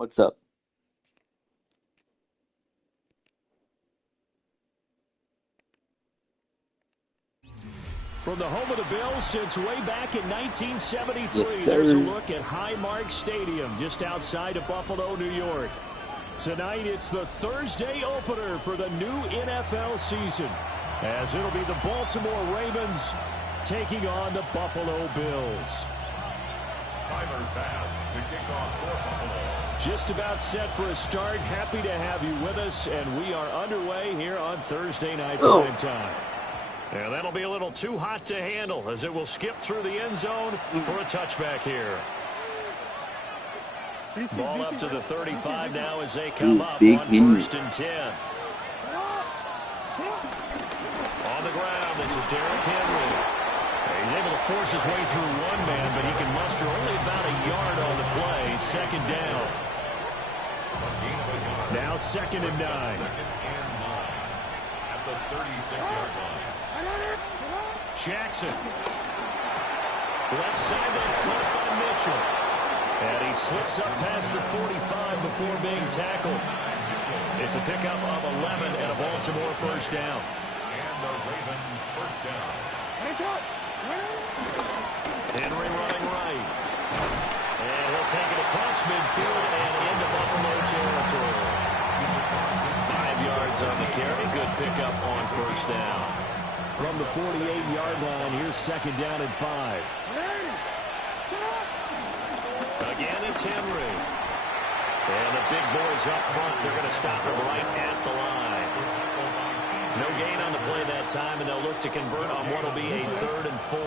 What's up? From the home of the Bills since way back in 1973, Yes, there's a sir. look at Highmark Stadium just outside of Buffalo, New York. Tonight, it's the Thursday opener for the new NFL season, as it'll be the Baltimore Ravens taking on the Buffalo Bills. Tyler Bass to kick off for Buffalo. Just about set for a start. Happy to have you with us, and we are underway here on Thursday Night Prime Time. And that'll be a little too hot to handle as it will skip through the end zone for a touchback here. Ball up to the 35 now as they come up on first and 10. On the ground, this is Derrick Henry. He's able to force his way through one man, but he can muster only about a yard on the play. Second down. Now second and 9. At the 36-yard line. Jackson. Left side, that's caught by Mitchell. And he slips up past the 45 before being tackled. It's a pickup of 11 and a Baltimore first down. And the Raven first down. Henry running right. And he'll take it across midfield and into Buffalo territory. 5 yards on the carry. Good pickup on first down. From the 48-yard line, here's second down and 5. Again, it's Henry. And the big boys up front, they're going to stop him right at the line. No gain on the play that time, and they'll look to convert on what will be a 3rd and 4.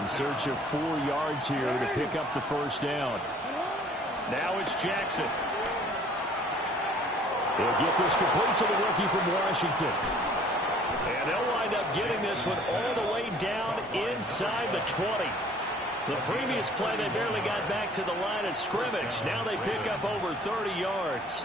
In search of 4 yards here to pick up the first down. Now it's Jackson. He'll get this complete to the rookie from Washington. And they'll wind up getting this one all the way down inside the 20. The previous play, they barely got back to the line of scrimmage. Now they pick up over 30 yards.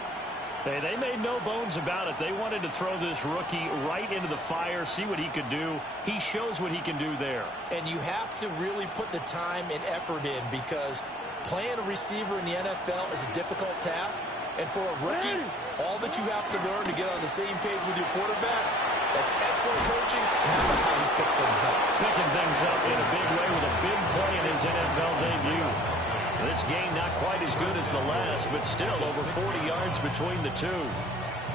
Hey, they made no bones about it. They wanted to throw this rookie right into the fire, see what he could do. He shows what he can do there. And you have to really put the time and effort in, because playing a receiver in the NFL is a difficult task. And for a rookie, all that you have to learn to get on the same page with your quarterback, that's excellent coaching, and how about how he's picked things up. Picking things up in a big way with a big play in his NFL debut. This game not quite as good as the last, but still over 40 yards between the two.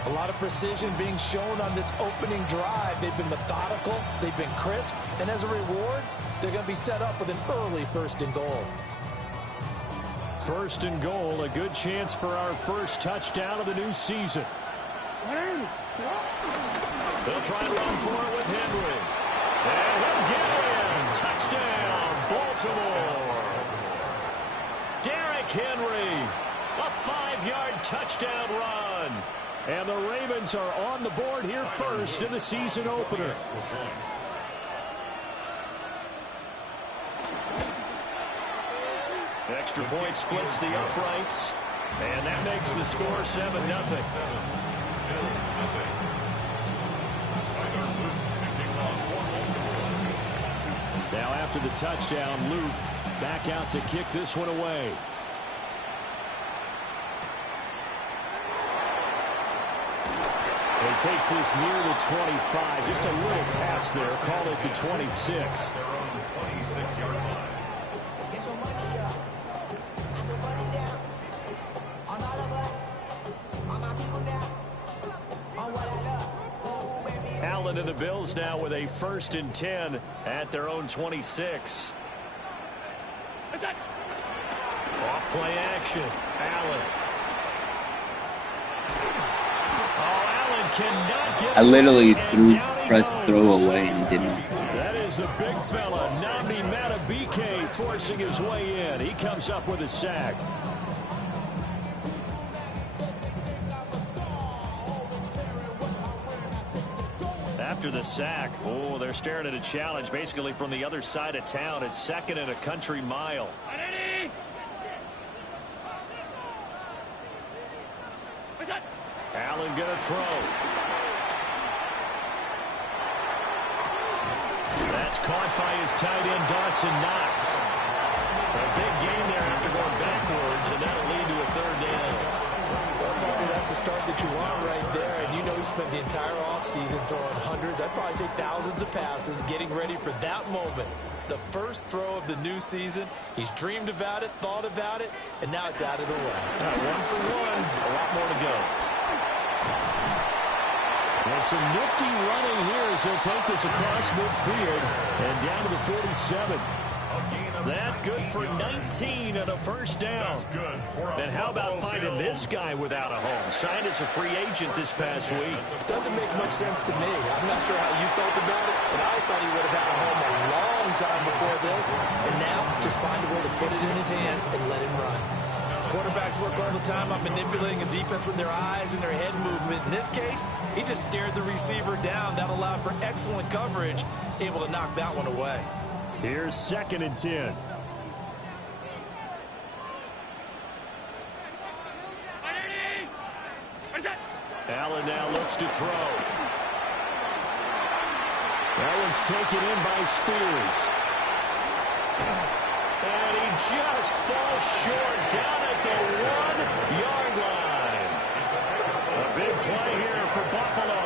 A lot of precision being shown on this opening drive. They've been methodical, they've been crisp, and as a reward, they're going to be set up with an early 1st and goal. 1st and goal, a good chance for our first touchdown of the new season. They'll try and run for it with Henry. And he'll get in. Touchdown, Baltimore. Derrick Henry, a 5-yard touchdown run. And the Ravens are on the board here first in the season opener. Extra point splits the uprights. And that makes the score 7-0. Now after the touchdown, Luke back out to kick this one away. He takes this near the 25. Just a little pass there. Call it the 26. Their own 26-yard line. Allen and the Bills now with a 1st and 10 at their own 26. Off play action. Allen. Oh, Allen cannot get. I literally pressed throw away and he didn't. That is the big fella, Nnamdi Madubuike, forcing his way in. He comes up with a sack. After the sack, oh, they're staring at a challenge basically from the other side of town. It's 2nd and a country mile. Allen gonna throw. That's caught by his tight end, Dawson Knox. A big gain there after going backwards, and that'll lead to a the start that you want right there. And you know he spent the entire offseason throwing hundreds, I'd probably say thousands of passes, getting ready for that moment. The first throw of the new season. He's dreamed about it, thought about it, and now it's out of the way. One for one. A lot more to go. And some nifty running here as he'll take this across midfield and down to the 47. That good for 19 and a first down. And how about finding this guy without a home? Signed as a free agent this past week. Doesn't make much sense to me. I'm not sure how you felt about it, but I thought he would have had a home a long time before this. And now, just find a way to put it in his hands and let him run. Quarterbacks work all the time on manipulating a defense with their eyes and their head movement. In this case, he just stared the receiver down. That allowed for excellent coverage, able to knock that one away. Here's 2nd and 10. Allen now looks to throw. That one's taken in by Spears. And he just falls short down at the 1-yard line. A big play here for Buffalo.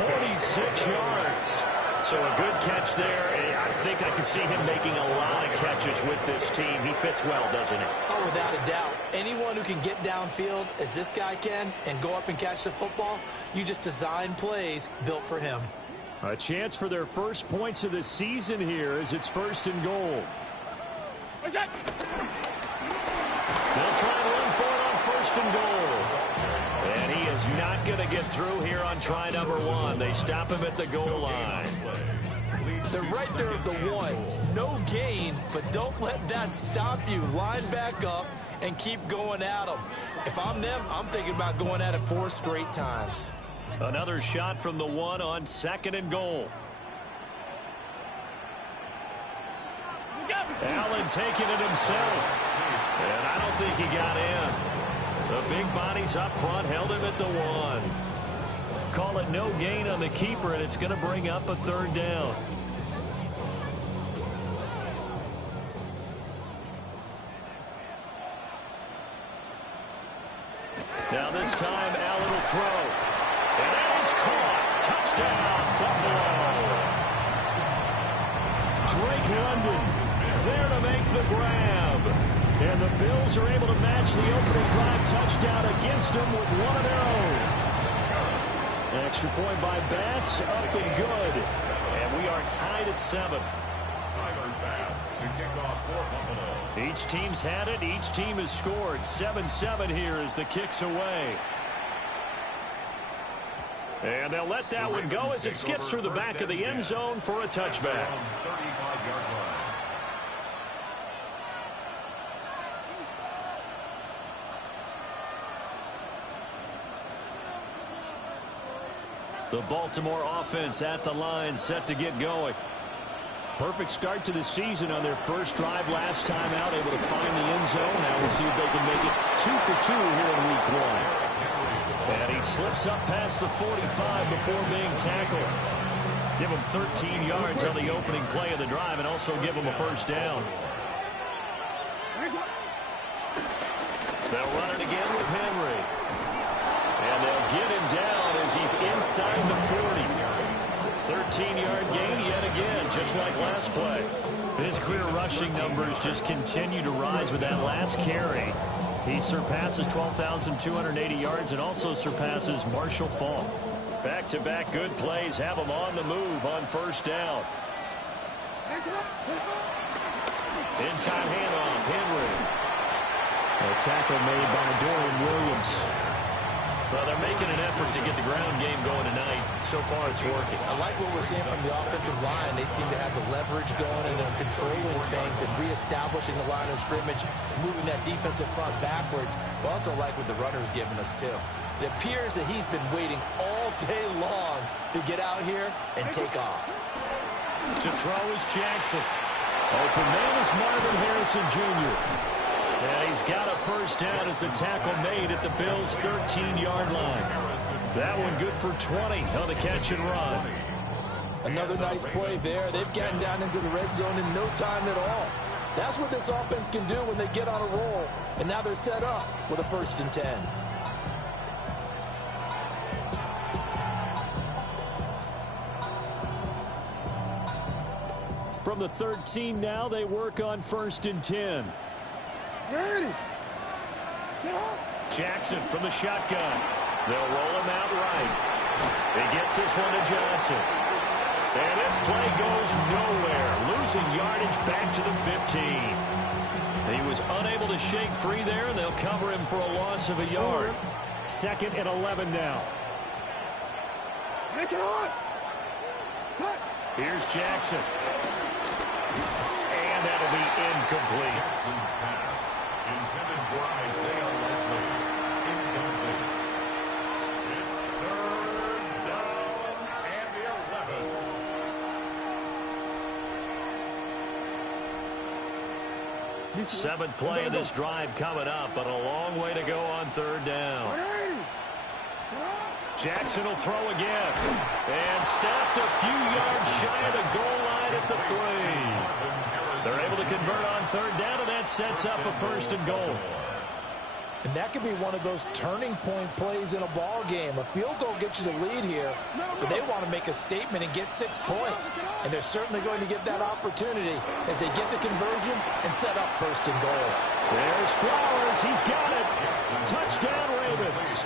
46 yards. So a good catch there. I think I can see him making a lot of catches with this team. He fits well, doesn't he? Oh, without a doubt. Anyone who can get downfield, as this guy can, and go up and catch the football, you just design plays built for him. A chance for their first points of the season here as it's 1st and goal. What's that? They'll try and run for it on 1st and goal. And he is not going to get through here on try number 1. They stop him at the goal line. They're right there at the 1. No gain, but don't let that stop you. Line back up and keep going at them. If I'm them, I'm thinking about going at it 4 straight times. Another shot from the 1 on 2nd and goal. Allen taking it himself. And I don't think he got in. The big bodies up front held him at the 1. Call it no gain on the keeper, and it's going to bring up a 3rd down. Now this time, Allen will throw. And that is caught. Touchdown, Buffalo. Drake London there to make the grab. And the Bills are able to match the opening drive touchdown against them with one of their own. Extra point by Bass, up and good. And we are tied at 7. Tyler Bass to kick off for Buffalo. Each team's had it. Each team has scored. 7-7 here as the kick's away. And they'll let that one go as it skips through the back of the end zone for a touchback. 35-yard line. The Baltimore offense at the line, set to get going. Perfect start to the season on their first drive last time out, able to find the end zone. Now we'll see if they can make it 2 for 2 here in week 1. And he slips up past the 45 before being tackled. Give him 13 yards on the opening play of the drive and also give him a first down. They'll run it again with Henry. And they'll get him down as he's inside the 40. 13-yard gain yet again, just like last play. His career rushing numbers just continue to rise with that last carry. He surpasses 12,280 yards and also surpasses Marshall Faulk. Back-to-back good plays have him on the move on first down. Inside handoff, Henry. A tackle made by Dorian Williams. Well, they're making an effort to get the ground game going tonight. So far, it's working. I like what we're seeing from the offensive line. They seem to have the leverage going and they're controlling things and reestablishing the line of scrimmage, moving that defensive front backwards. But also like what the runner's giving us, too. It appears that he's been waiting all day long to get out here and take off. To throw is Jackson. Open man is Marvin Harrison Jr. And he's got a first down as a tackle made at the Bills' 13-yard line. That one good for 20 on the catch and run. Another nice play there. They've gotten down into the red zone in no time at all. That's what this offense can do when they get on a roll. And now they're set up with a 1st and 10. from the 13 now. They work on 1st and 10. Jackson from the shotgun. They'll roll him out right. He gets this one to Johnson. And this play goes nowhere. Losing yardage back to the 15. He was unable to shake free there, and they'll cover him for a loss of a yard. 2nd and 11 now. Here's Jackson. And that'll be incomplete. Jackson's pass, intended for Isaiah Likely, incomplete. It's 3rd down and 11. 7th play of this drive coming up, but a long way to go on 3rd down. Jackson will throw again. And stopped a few yards shy of the goal line at the 3. They're able to convert on 3rd down, and that sets up a 1st and goal. And that could be one of those turning point plays in a ball game. A field goal gets you the lead here, but they want to make a statement and get 6 points. And they're certainly going to get that opportunity as they get the conversion and set up 1st and goal. There's Flowers. He's got it. Touchdown, Ravens.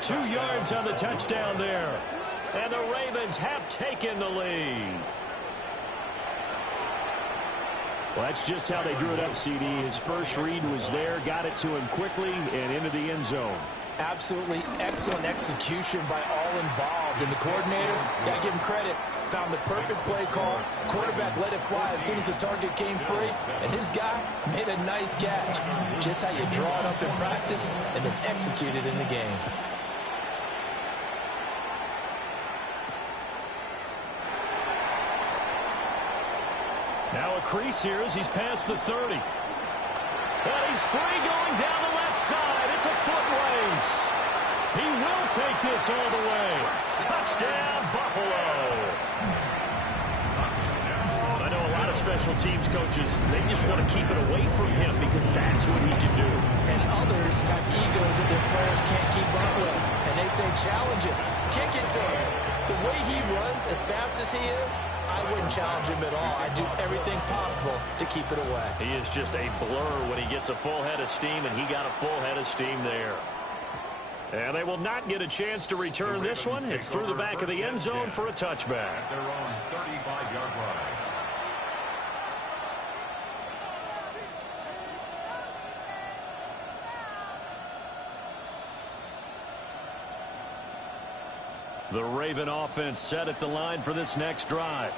2 yards on the touchdown there. And the Ravens have taken the lead. Well, that's just how they drew it up, CD. His first read was there, got it to him quickly, and into the end zone. Absolutely excellent execution by all involved. And the coordinator, got to give him credit, found the perfect play call. Quarterback let it fly as soon as the target came free, and his guy made a nice catch. Just how you draw it up in practice and then execute it in the game. Now a crease here as he's past the 30. And he's free going down the left side. It's a foot race. He will take this all the way. Touchdown, Buffalo. I know a lot of special teams coaches, they just want to keep it away from him because that's what he can do. And others have egos that their players can't keep up with. And they say, challenge him. Kick it to him. The way he runs as fast as he is, I wouldn't challenge him at all. I'd do everything possible to keep it away. He is just a blur when he gets a full head of steam, and he got a full head of steam there. And they will not get a chance to return this one. It's through the back of the end zone for a touchback. At their own 35-yard line. The Raven offense set at the line for this next drive.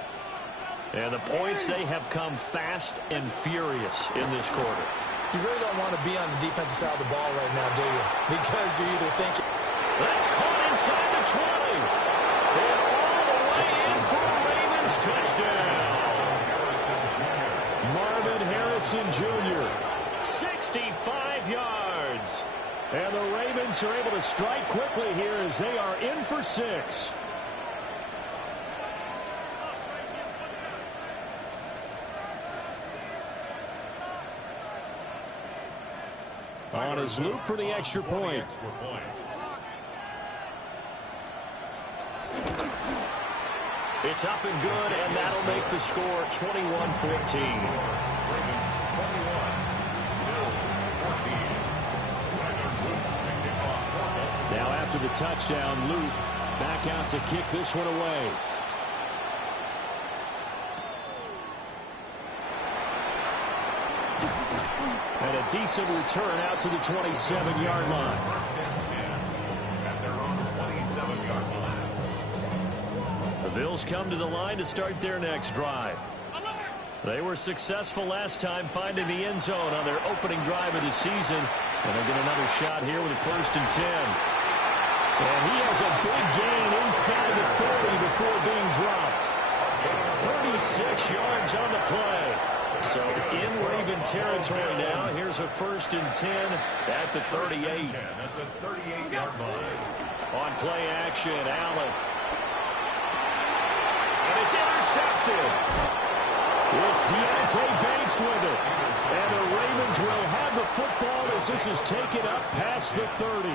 And the points, they have come fast and furious in this quarter. You really don't want to be on the defensive side of the ball right now, do you? Because you're either thinking... That's caught inside the 20. And all the way in for a Ravens touchdown. Marvin Harrison Jr., 65 yards. And the Ravens are able to strike quickly here as they are in for 6. On his loop for the extra point. It's up and good, and that'll make the score 21-14. Now after the touchdown, Luke back out to kick this one away. And a decent return out to the 27-yard line. At their own 27-yard line. The Bills come to the line to start their next drive. They were successful last time finding the end zone on their opening drive of the season. And they'll get another shot here with a 1st and 10. And he has a big gain inside the 30 before being dropped. 36 yards on the play. So in Raven territory now. Here's a 1st and 10 at the 38. At the 38-yard line. On play action, Allen. And it's intercepted. It's Deonte Banks with it. And the Ravens will have the football as this is taken up past the 30.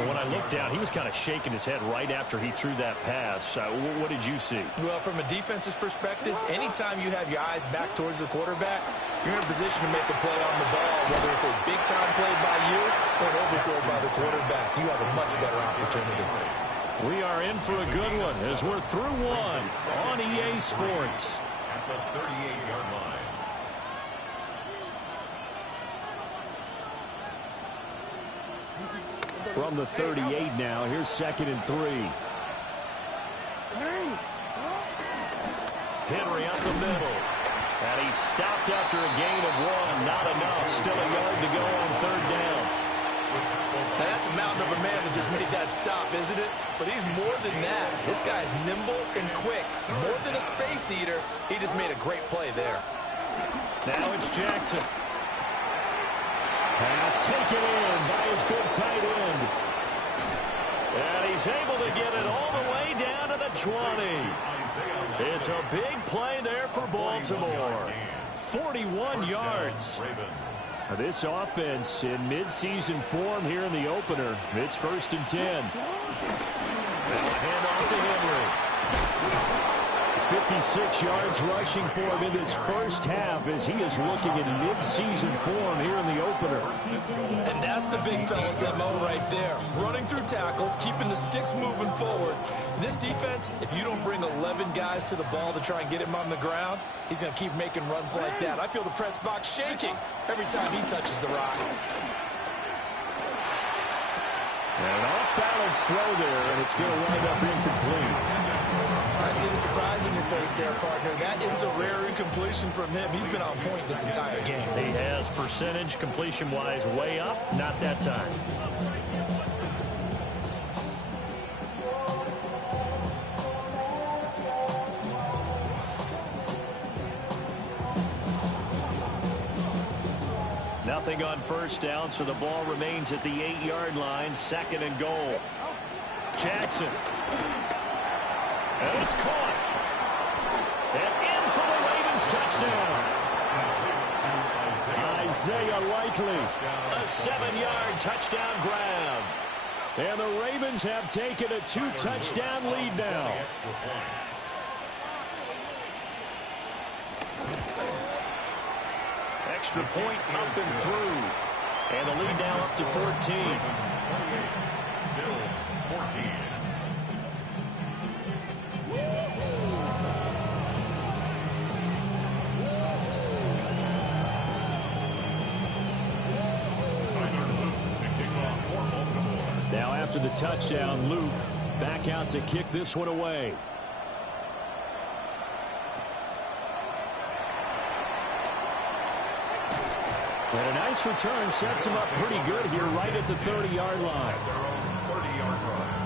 Well, when I looked down, he was kind of shaking his head right after he threw that pass. What did you see? Well, from a defense's perspective, anytime you have your eyes back towards the quarterback, you're in a position to make a play on the ball, whether it's a big-time play by you or an overthrow by the quarterback. You have a much better opportunity. We are in for a good one as we're through one on EA Sports. At the 38-yard line. From the 38 now, here's 2nd and 3. Henry up the middle. And he stopped after a gain of 1. Not enough. Still a yard to go on 3rd down. Now, that's a mountain of a man that just made that stop, isn't it? But he's more than that. This guy's nimble and quick. More than a space eater, he just made a great play there. Now it's Jackson. Pass taken in by his big tight end. And he's able to get it all the way down to the 20. It's a big play there for Baltimore. 41 yards. This offense in midseason form here in the opener. It's 1st and 10. Now a handoff to Henry. 56 yards rushing for him in this first half as he is looking in midseason form here in the opener. And that's the big fella's MO right there. Running through tackles, keeping the sticks moving forward. This defense, if you don't bring 11 guys to the ball to try and get him on the ground, he's going to keep making runs like that. I feel the press box shaking every time he touches the rock. And an off-balance throw there, and it's going to wind up incomplete. I see the surprise in your face there, partner. That is a rare incompletion from him. He's been on point this entire game. He has percentage completion-wise way up. Not that time. Nothing on 1st down, so the ball remains at the 8-yard line. 2nd and goal. Jackson. And it's caught. And in for the Ravens touchdown. Isaiah Likely. A 7-yard touchdown grab. And the Ravens have taken a 2-touchdown lead now. Extra point up and through. And the lead now up to 14. Bills 14. Now after the touchdown, Luke back out to kick this one away. And a nice return sets him up pretty good here right at the 30-yard line. 30-yard line.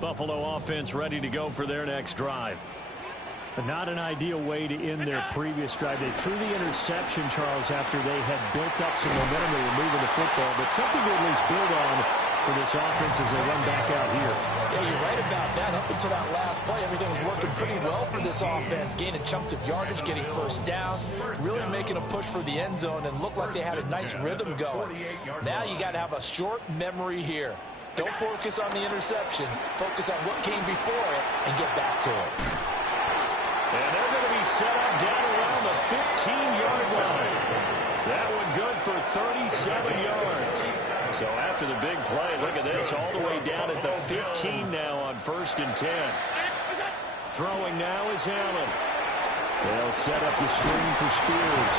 Buffalo offense ready to go for their next drive. But not an ideal way to end their previous drive. They threw the interception, Charles, after they had built up some momentum. They were moving the football, but something to at least build on for this offense as they run back out here. Yeah, you're right about that. Up until that last play, everything was working pretty well for this offense. Gaining chunks of yardage, getting first downs, really making a push for the end zone, and looked like they had a nice rhythm going. Now you got to have a short memory here. Don't focus on the interception. Focus on what came before it and get back to it. And they're going to be set up down around the 15-yard line. That one good for 37 yards. So after the big play, look at this, all the way down at the 15 now on 1st and 10. Throwing now is Allen. They'll set up the screen for Spears.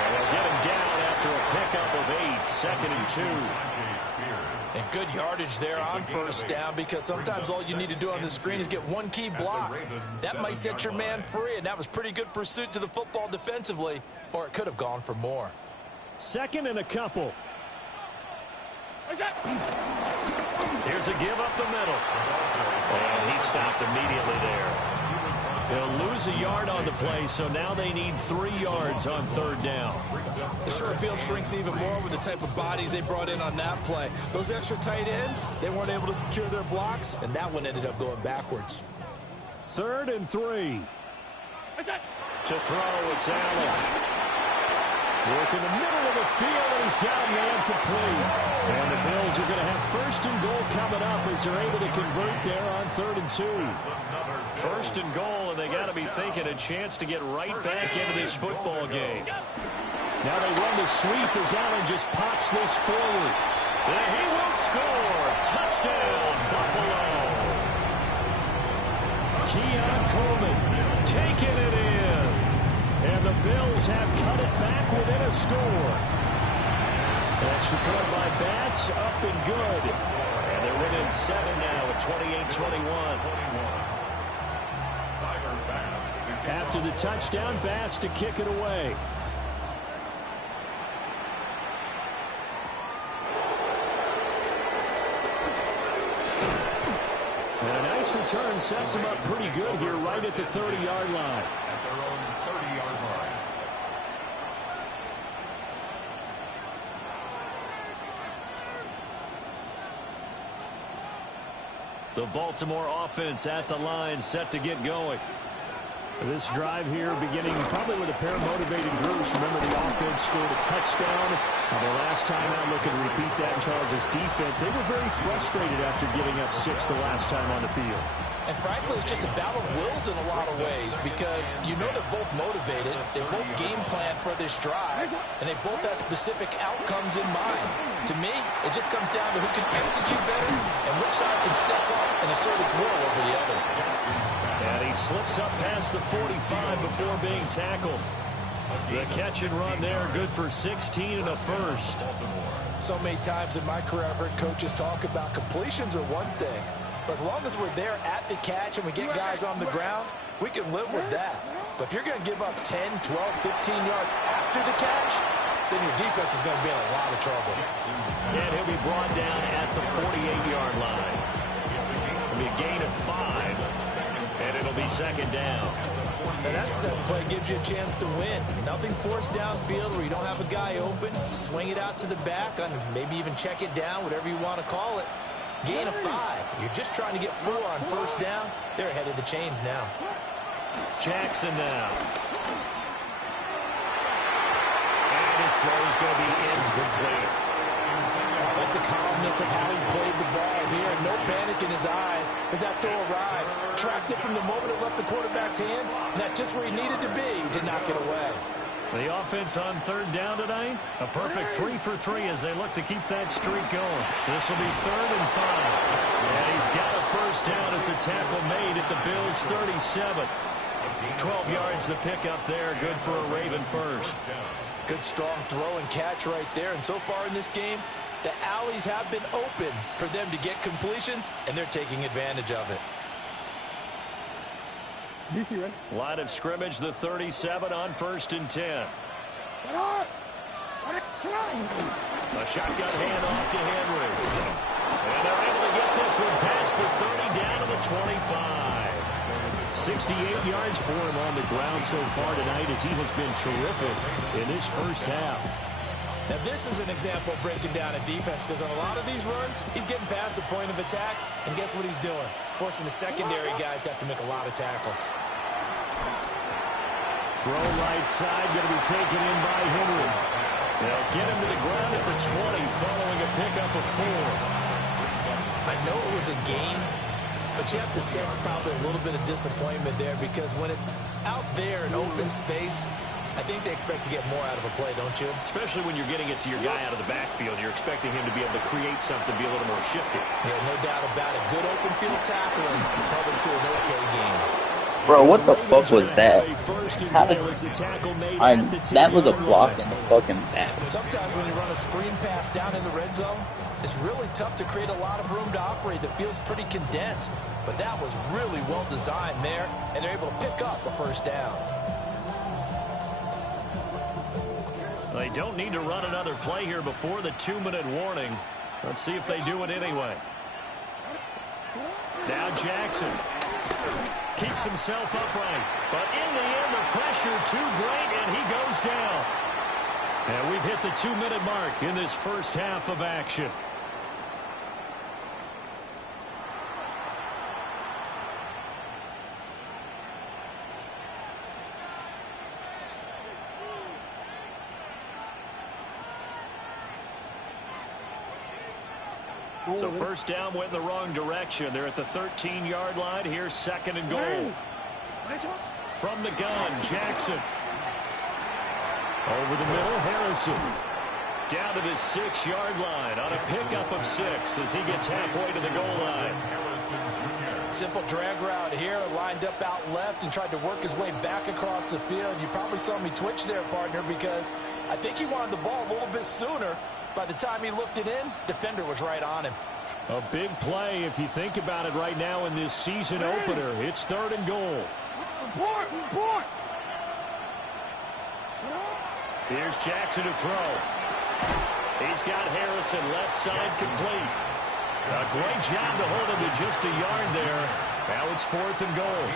And they'll get him down after a pickup of 8, 2nd and 2. And good yardage there on first down, because sometimes all you need to do on the screen is get one key block. That might set your man free, and that was pretty good pursuit to the football defensively, or it could have gone for more. 2nd and a couple. Here's a give up the middle. And he stopped immediately there. They'll lose a yard on the play, so now they need 3 yards on 3rd down. The short field shrinks even more with the type of bodies they brought in on that play. Those extra tight ends, they weren't able to secure their blocks, and that one ended up going backwards. 3rd and 3. To throw, it's Allen. Work in the middle of the field, and he's got a man complete. And the Bills are going to have 1st and goal coming up as they're able to convert there on 3rd and 2. 1st and goal, and they got to be thinking a chance to get right back into this football game. Now they run the sweep as Allen just pops this forward. And he will score. Touchdown, Buffalo. Keon Coleman taking it in. And the Bills have cut it back within a score. Extra point by Bass, up and good. And they're within 7 now at 28-21. After the touchdown, Bass to kick it away. And a nice return sets him up pretty good here right at the 30-yard line. At their own 30-yard line. The Baltimore offense at the line, set to get going. This drive here beginning probably with a pair of motivated groups. Remember, the offense scored a touchdown. The last time out, looking to repeat that in Charles' defense. They were very frustrated after giving up 6 the last time on the field. And frankly, it's just a battle of wills in a lot of ways because you know they're both motivated. They both game plan for this drive, and they both have specific outcomes in mind. To me, it just comes down to who can execute better and which side can step up and assert its will over the other. And he slips up past the 45 before being tackled. The catch and run there, good for 16 and a first. So many times in my career, I've heard coaches talk about completions are one thing. But as long as we're there at the catch and we get guys on the ground, we can live with that. But if you're going to give up 10, 12, 15 yards after the catch, then your defense is going to be in a lot of trouble. And he'll be brought down at the 48-yard line. It'll be a gain of 5, and it'll be 2nd down. Now that's the type of play that gives you a chance to win. Nothing forced downfield where you don't have a guy open. Swing it out to the back, and maybe even check it down, whatever you want to call it. Gain of 5. You're just trying to get 4 on 1st down. They're ahead of the chains now. Jackson now. And his throw is going to be incomplete. I like the calmness of how he played the ball here. No panic in his eyes as that throw arrived. Tracked it from the moment it left the quarterback's hand, and that's just where he needed to be to knock it away. The offense on 3rd down tonight, a perfect 3 for 3 as they look to keep that streak going. This will be 3rd and 5. And he's got a 1st down as a tackle made at the Bills' 37. 12 yards the pickup there, good for a Raven first. Good strong throw and catch right there. And so far in this game, the alleys have been open for them to get completions, and they're taking advantage of it. Line of scrimmage, the 37 on 1st and 10. A shotgun handoff to Henry. And they're able to get this one past the 30 down to the 25. 68 yards for him on the ground so far tonight as he has been terrific in this first half. Now this is an example of breaking down a defense because on a lot of these runs, he's getting past the point of attack, and guess what he's doing? Forcing the secondary guys to have to make a lot of tackles. Throw right side, going to be taken in by Henry. They'll get him to the ground at the 20 following a pickup of 4. I know it was a gain, but you have to sense probably a little bit of disappointment there because when it's out there in open space, I think they expect to get more out of a play, don't you? Especially when you're getting it to your guy out of the backfield. You're expecting him to be able to create something, be a little more shifty. Yeah, no doubt about it. Good open field tackling, held him to an okay game. Bro, what the fuck was that? How did that was a block in the fucking back. Sometimes when you run a screen pass down in the red zone, it's really tough to create a lot of room to operate. That feels pretty condensed. But that was really well designed there, and they're able to pick up a 1st down. They don't need to run another play here before the 2-minute warning. Let's see if they do it anyway. Now Jackson keeps himself upright. But in the end, the pressure too great, and he goes down. And we've hit the 2-minute mark in this first half of action. So first down went in the wrong direction. They're at the 13-yard line. Here's second and goal. From the gun, Jackson. Over the middle, Harrison. Down to the 6-yard line on a pickup of 6 as he gets halfway to the goal line. Simple drag route here, lined up out left and tried to work his way back across the field. You probably saw me twitch there, partner, because I think he wanted the ball a little bit sooner. By the time he looked it in, defender was right on him. A big play if you think about it right now in this season opener. It's third and goal. Here's Jackson to throw. He's got Harrison left side complete. A great job to hold him to just a yard there. Now it's fourth and goal.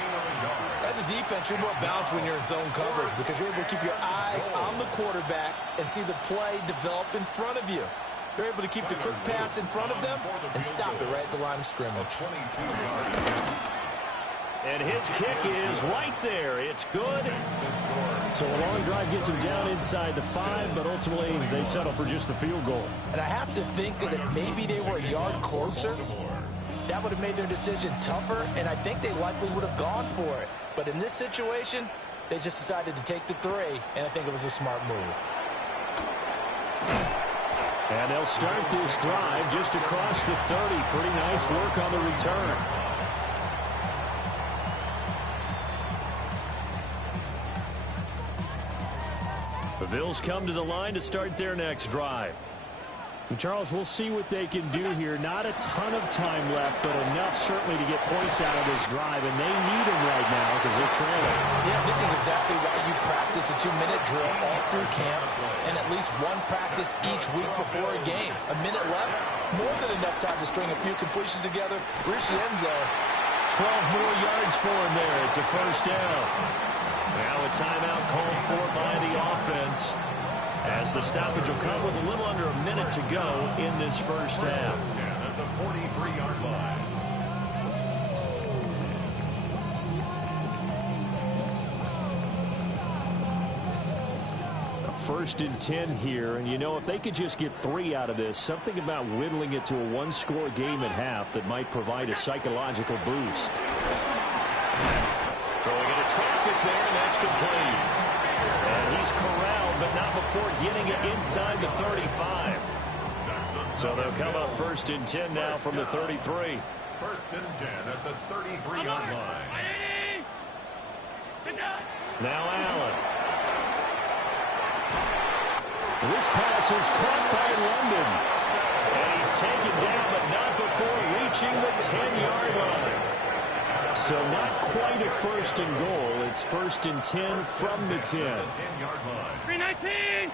As a defense, you're more balanced when you're in zone coverage because you're able to keep your eyes on the quarterback and see the play develop in front of you. They're able to keep the quick pass in front of them and stop it right at the line of scrimmage. And his kick is right there. It's good. So a long drive gets him down inside the 5, but ultimately they settle for just the field goal. And I have to think that if maybe they were a yard closer, that would have made their decision tougher, and I think they likely would have gone for it. But in this situation, they just decided to take the 3, and I think it was a smart move. And they'll start this drive just across the 30. Pretty nice work on the return. The Bills come to the line to start their next drive. And Charles, we'll see what they can do here. Not a ton of time left, but enough certainly to get points out of this drive, and they need them right now because they're trailing. Yeah, this is exactly why you practice a 2-minute drill all through camp and at least one practice each week before a game. A minute left, more than enough time to string a few completions together. Reach the end zone. 12 more yards for him there. It's a first down. Now a timeout called for by the offense, as the stoppage will come with a little under a minute to go in this first half. At the 43-yard line. A 1st and 10 here, and you know, if they could just get 3 out of this, something about whittling it to a 1-score game at half that might provide a psychological boost. Throwing into traffic there, and that's complete. And he's corralled, but not before getting it inside the 35. So they'll come up 1st and 10 now from the 33. 1st and 10 at the 33-yard line. Now Allen. This pass is caught by London. And he's taken down, but not before reaching the 10-yard line. So not quite a 1st and goal. It's 1st and 10 from the 10. 10-yard line. 319.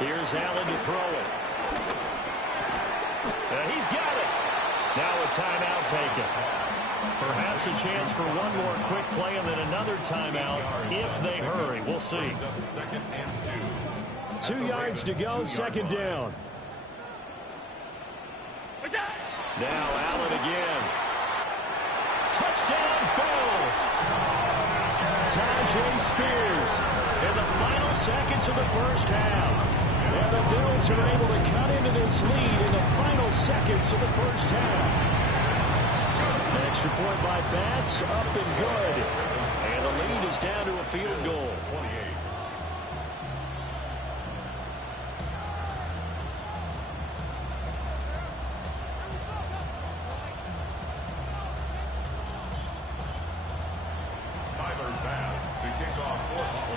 Here's Allen to throw it. He's got it. Now a timeout taken. Perhaps a chance for one more quick play and then another timeout if they hurry. We'll see. 2nd and 2. 2 yards to go, 2nd down. Now Allen again. Touchdown, Bills. Tyjae Spears in the final seconds of the first half. And the Bills are able to cut into this lead in the final seconds of the first half. Extra point by Bass, up and good. And the lead is down to a field goal. 28. Tyler Bass to kick off 4th.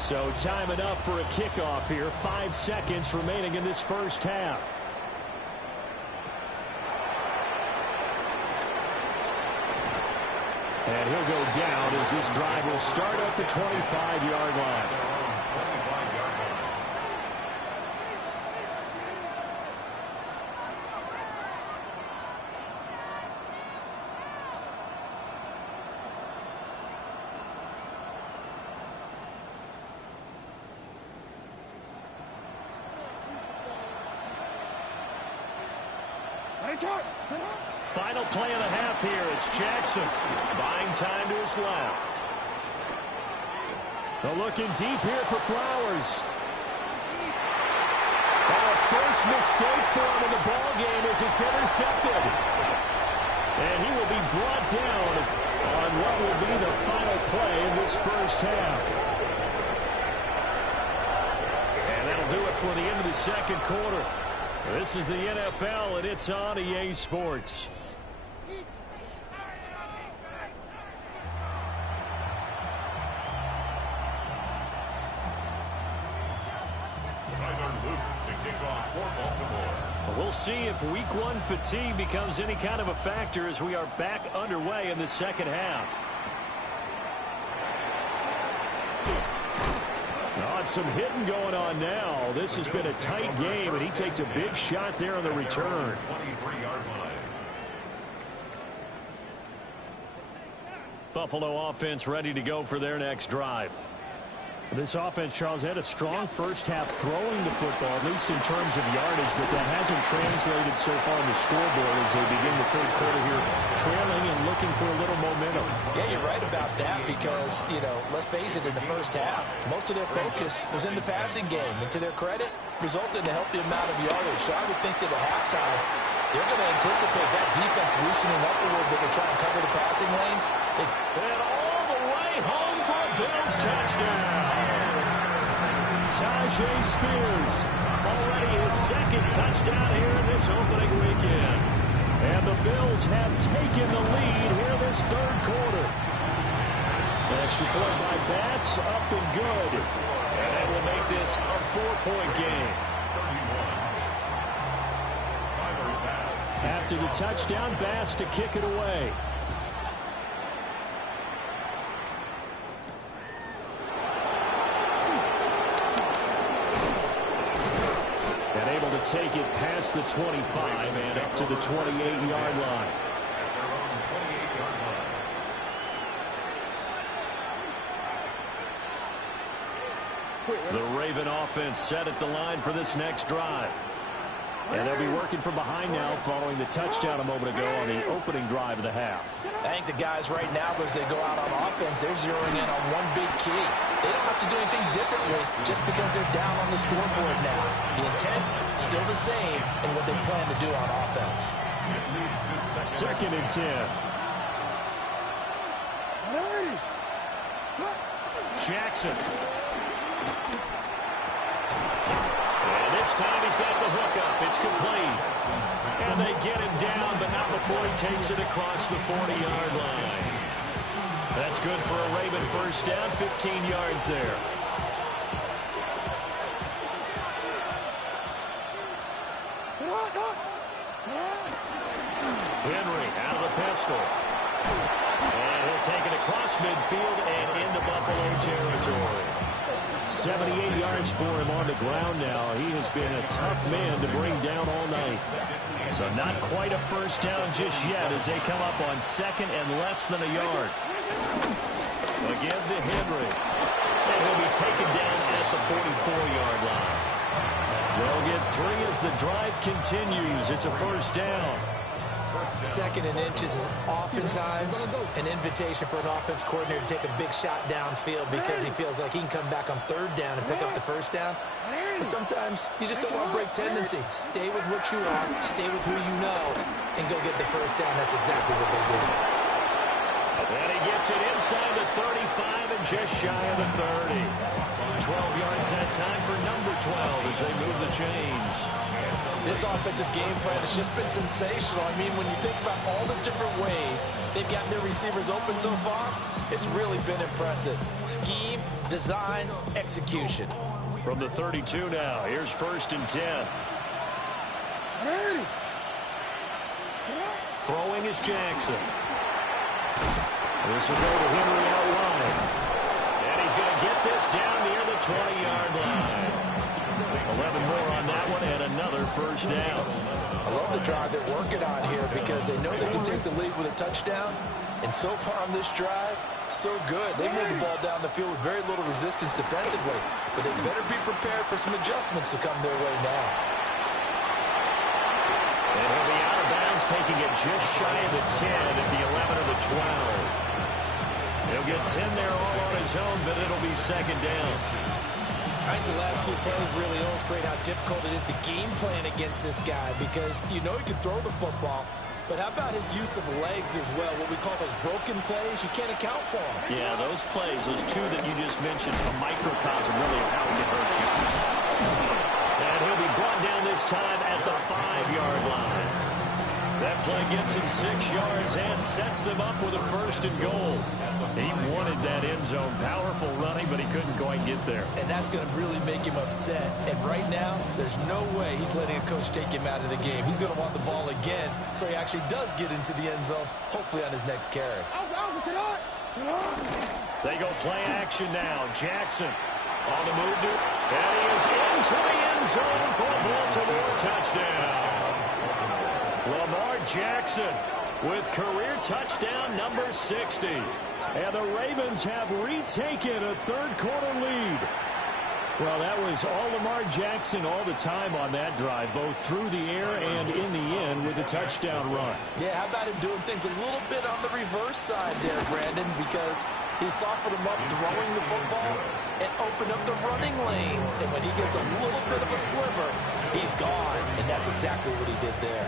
So time enough for a kickoff here. 5 seconds remaining in this first half. And he'll go down as this drive will start at the 25-yard line. Final play of the half here. It's Jackson buying time to his left. They're looking deep here for Flowers. A first mistake for him in the ball game as it's intercepted. And he will be brought down on what will be the final play in this first half. And that'll do it for the end of the second quarter. This is the NFL, and it's on EA Sports. Tyler Luke to kick off for Baltimore. We'll see if week one fatigue becomes any kind of a factor as we are back underway in the second half. Some hitting going on now. This has been a tight game, and he takes a big shot there on the return. 23-yard line. Buffalo offense ready to go for their next drive. This offense, Charles, had a strong first half throwing the football, at least in terms of yardage, but that hasn't translated so far on the scoreboard as they begin the third quarter here, trailing and looking for a little momentum. Yeah, you're right about that because, let's face it, in the first half, most of their focus was in the passing game. And to their credit, resulted in a healthy amount of yardage. So I would think that at halftime, they're going to anticipate that defense loosening up a little bit to try and cover the passing lanes. And all the way home for a Bills touchdown. Tyjae Spears, already his second touchdown here in this opening weekend. And the Bills have taken the lead here this third quarter. Extra point by Bass, up and good. And that will make this a 4-point game. After the touchdown, Bass to kick it away. Take it past the 25 and up to the 28-yard line. The Raven offense set at the line for this next drive. And they'll be working from behind now following the touchdown a moment ago on the opening drive of the half. I think the guys right now, as they go out on offense, they're zeroing in on one big key. They don't have to do anything differently just because they're down on the scoreboard now. The intent, still the same in what they plan to do on offense. Second and 10. Jackson. This time he's got the hook up. It's complete. And they get him down, but not before he takes it across the 40-yard line. That's good for a Raven first down, 15 yards there. Henry out of the pistol. And he'll take it across midfield and into Buffalo territory. 78 yards for him on the ground now. He has been a tough man to bring down all night. So not quite a first down just yet as they come up on second and less than a yard. Again to Henry. And he'll be taken down at the 44-yard line. They'll get 3 as the drive continues. It's a first down. Second and inches is oftentimes an invitation for an offense coordinator to take a big shot downfield because he feels like he can come back on third down and pick up the first down. And sometimes you just don't want to break tendency. Stay with what you are, stay with who you know, and go get the first down. That's exactly what they did. And he gets it inside the 35 and just shy of the 30. 12 yards that time for number 12 as they move the chains. This offensive game plan has just been sensational. I mean, when you think about all the different ways they've gotten their receivers open so far, it's really been impressive. Scheme, design, execution. From the 32 now, here's 1st and 10. Throwing is Jackson. This will go to Henry out wide. And he's going to get this down near the 20-yard line. 11 more on that one and another 1st down. I love the drive they're working on here because they know they can take the lead with a touchdown. And so far on this drive, so good. They moved the ball down the field with very little resistance defensively. But they better be prepared for some adjustments to come their way now. And he'll be out of bounds, taking it just shy of the 10 at the 11 of the 12. He'll get 10 there all on his own, but it'll be 2nd down. I think the last 2 plays really illustrate how difficult it is to game plan against this guy because you know he can throw the football, but how about his use of legs as well, what we call those broken plays? You can't account for them. Yeah, those plays, those 2 that you just mentioned, a microcosm really of how he can hurt you. And he'll be brought down this time at the 5-yard line. That play gets him 6 yards and sets them up with a 1st and goal. He wanted that end zone. Powerful running, but he couldn't quite get there. And that's going to really make him upset. And right now, there's no way he's letting a coach take him out of the game. He's going to want the ball again, so he actually does get into the end zone, hopefully on his next carry. They go play action now. Jackson on the move, and he is into the end zone for a Baltimore touchdown. Lamar Jackson with career touchdown number 60. And the Ravens have retaken a 3rd-quarter lead. Well, that was all Lamar Jackson all the time on that drive, both through the air and in the end with a touchdown run. Yeah, how about him doing things a little bit on the reverse side there, Brandon, because he softened him up throwing the football and opened up the running lanes. And when he gets a little bit of a sliver, he's gone. And that's exactly what he did there.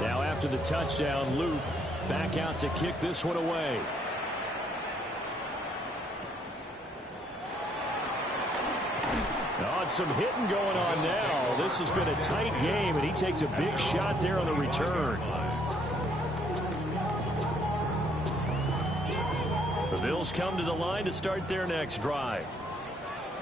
Now after the touchdown, Luke back out to kick this one away. Oh, some hitting going on now. This has been a tight game, and he takes a big shot there on the return. The Bills come to the line to start their next drive.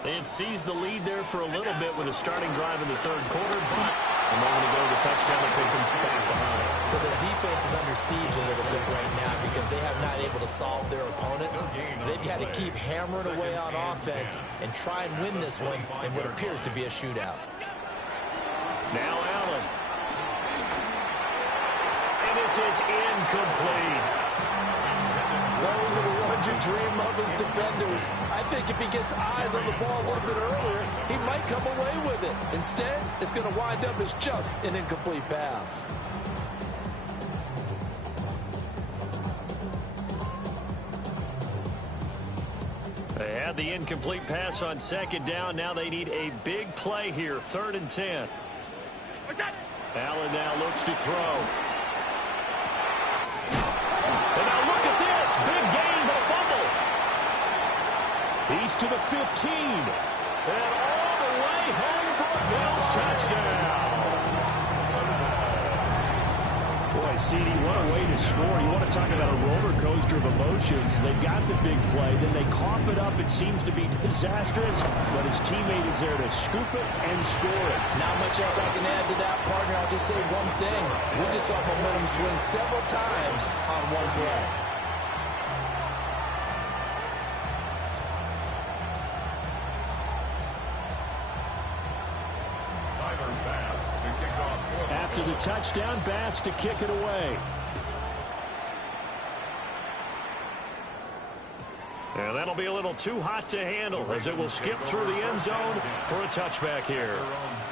They had seized the lead there for a little bit with a starting drive in the 3rd quarter, but a moment ago, the touchdown that puts them back behind. So their defense is under siege a little bit right now because they have not able to solve their opponents. So they've had to keep hammering away on offense and try and win this one in what appears to be a shootout. Now Allen. And this is incomplete. Those are the ones you dream of as defenders. I think if he gets eyes on the ball a little bit earlier, he might come away with it. Instead, it's going to wind up as just an incomplete pass. They had the incomplete pass on 2nd down. Now they need a big play here. 3rd and 10. Allen now looks to throw. And now look at this. Big gain, but a fumble. He's to the 15. And all the way home for a Bills touchdown. Boy, CD, what a way to score. You want to talk about a roller coaster of emotions. They got the big play, then they cough it up. It seems to be disastrous, but his teammate is there to scoop it and score it. Not much else I can add to that, partner. I'll just say one thing. We just saw momentum swing several times on one play. After the touchdown, Bass to kick it away. And that'll be a little too hot to handle as it will skip through the end zone for a touchback here.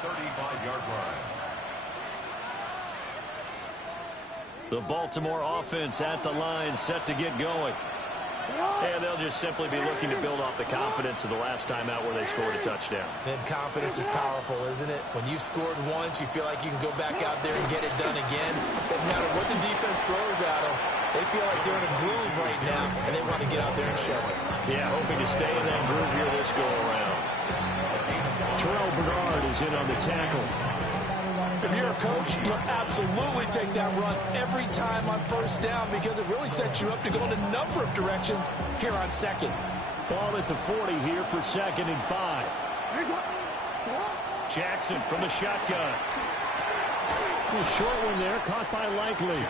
35-yard line. The Baltimore offense at the line, set to get going. And they'll just simply be looking to build off the confidence of the last time out where they scored a touchdown. And confidence is powerful, isn't it? When you've scored once, you feel like you can go back out there and get it done again. Doesn't matter what the defense throws at them. They feel like they're in a groove right now, and they want to get out there and show it. Yeah, hoping to stay in that groove here this go-around. Terrell Bernard is in on the tackle. If you're a coach, you'll absolutely take that run every time on first down because it really sets you up to go in a number of directions here on second. Ball at the 40 here for 2nd and 5. Jackson from the shotgun. A short one there, caught by Likely.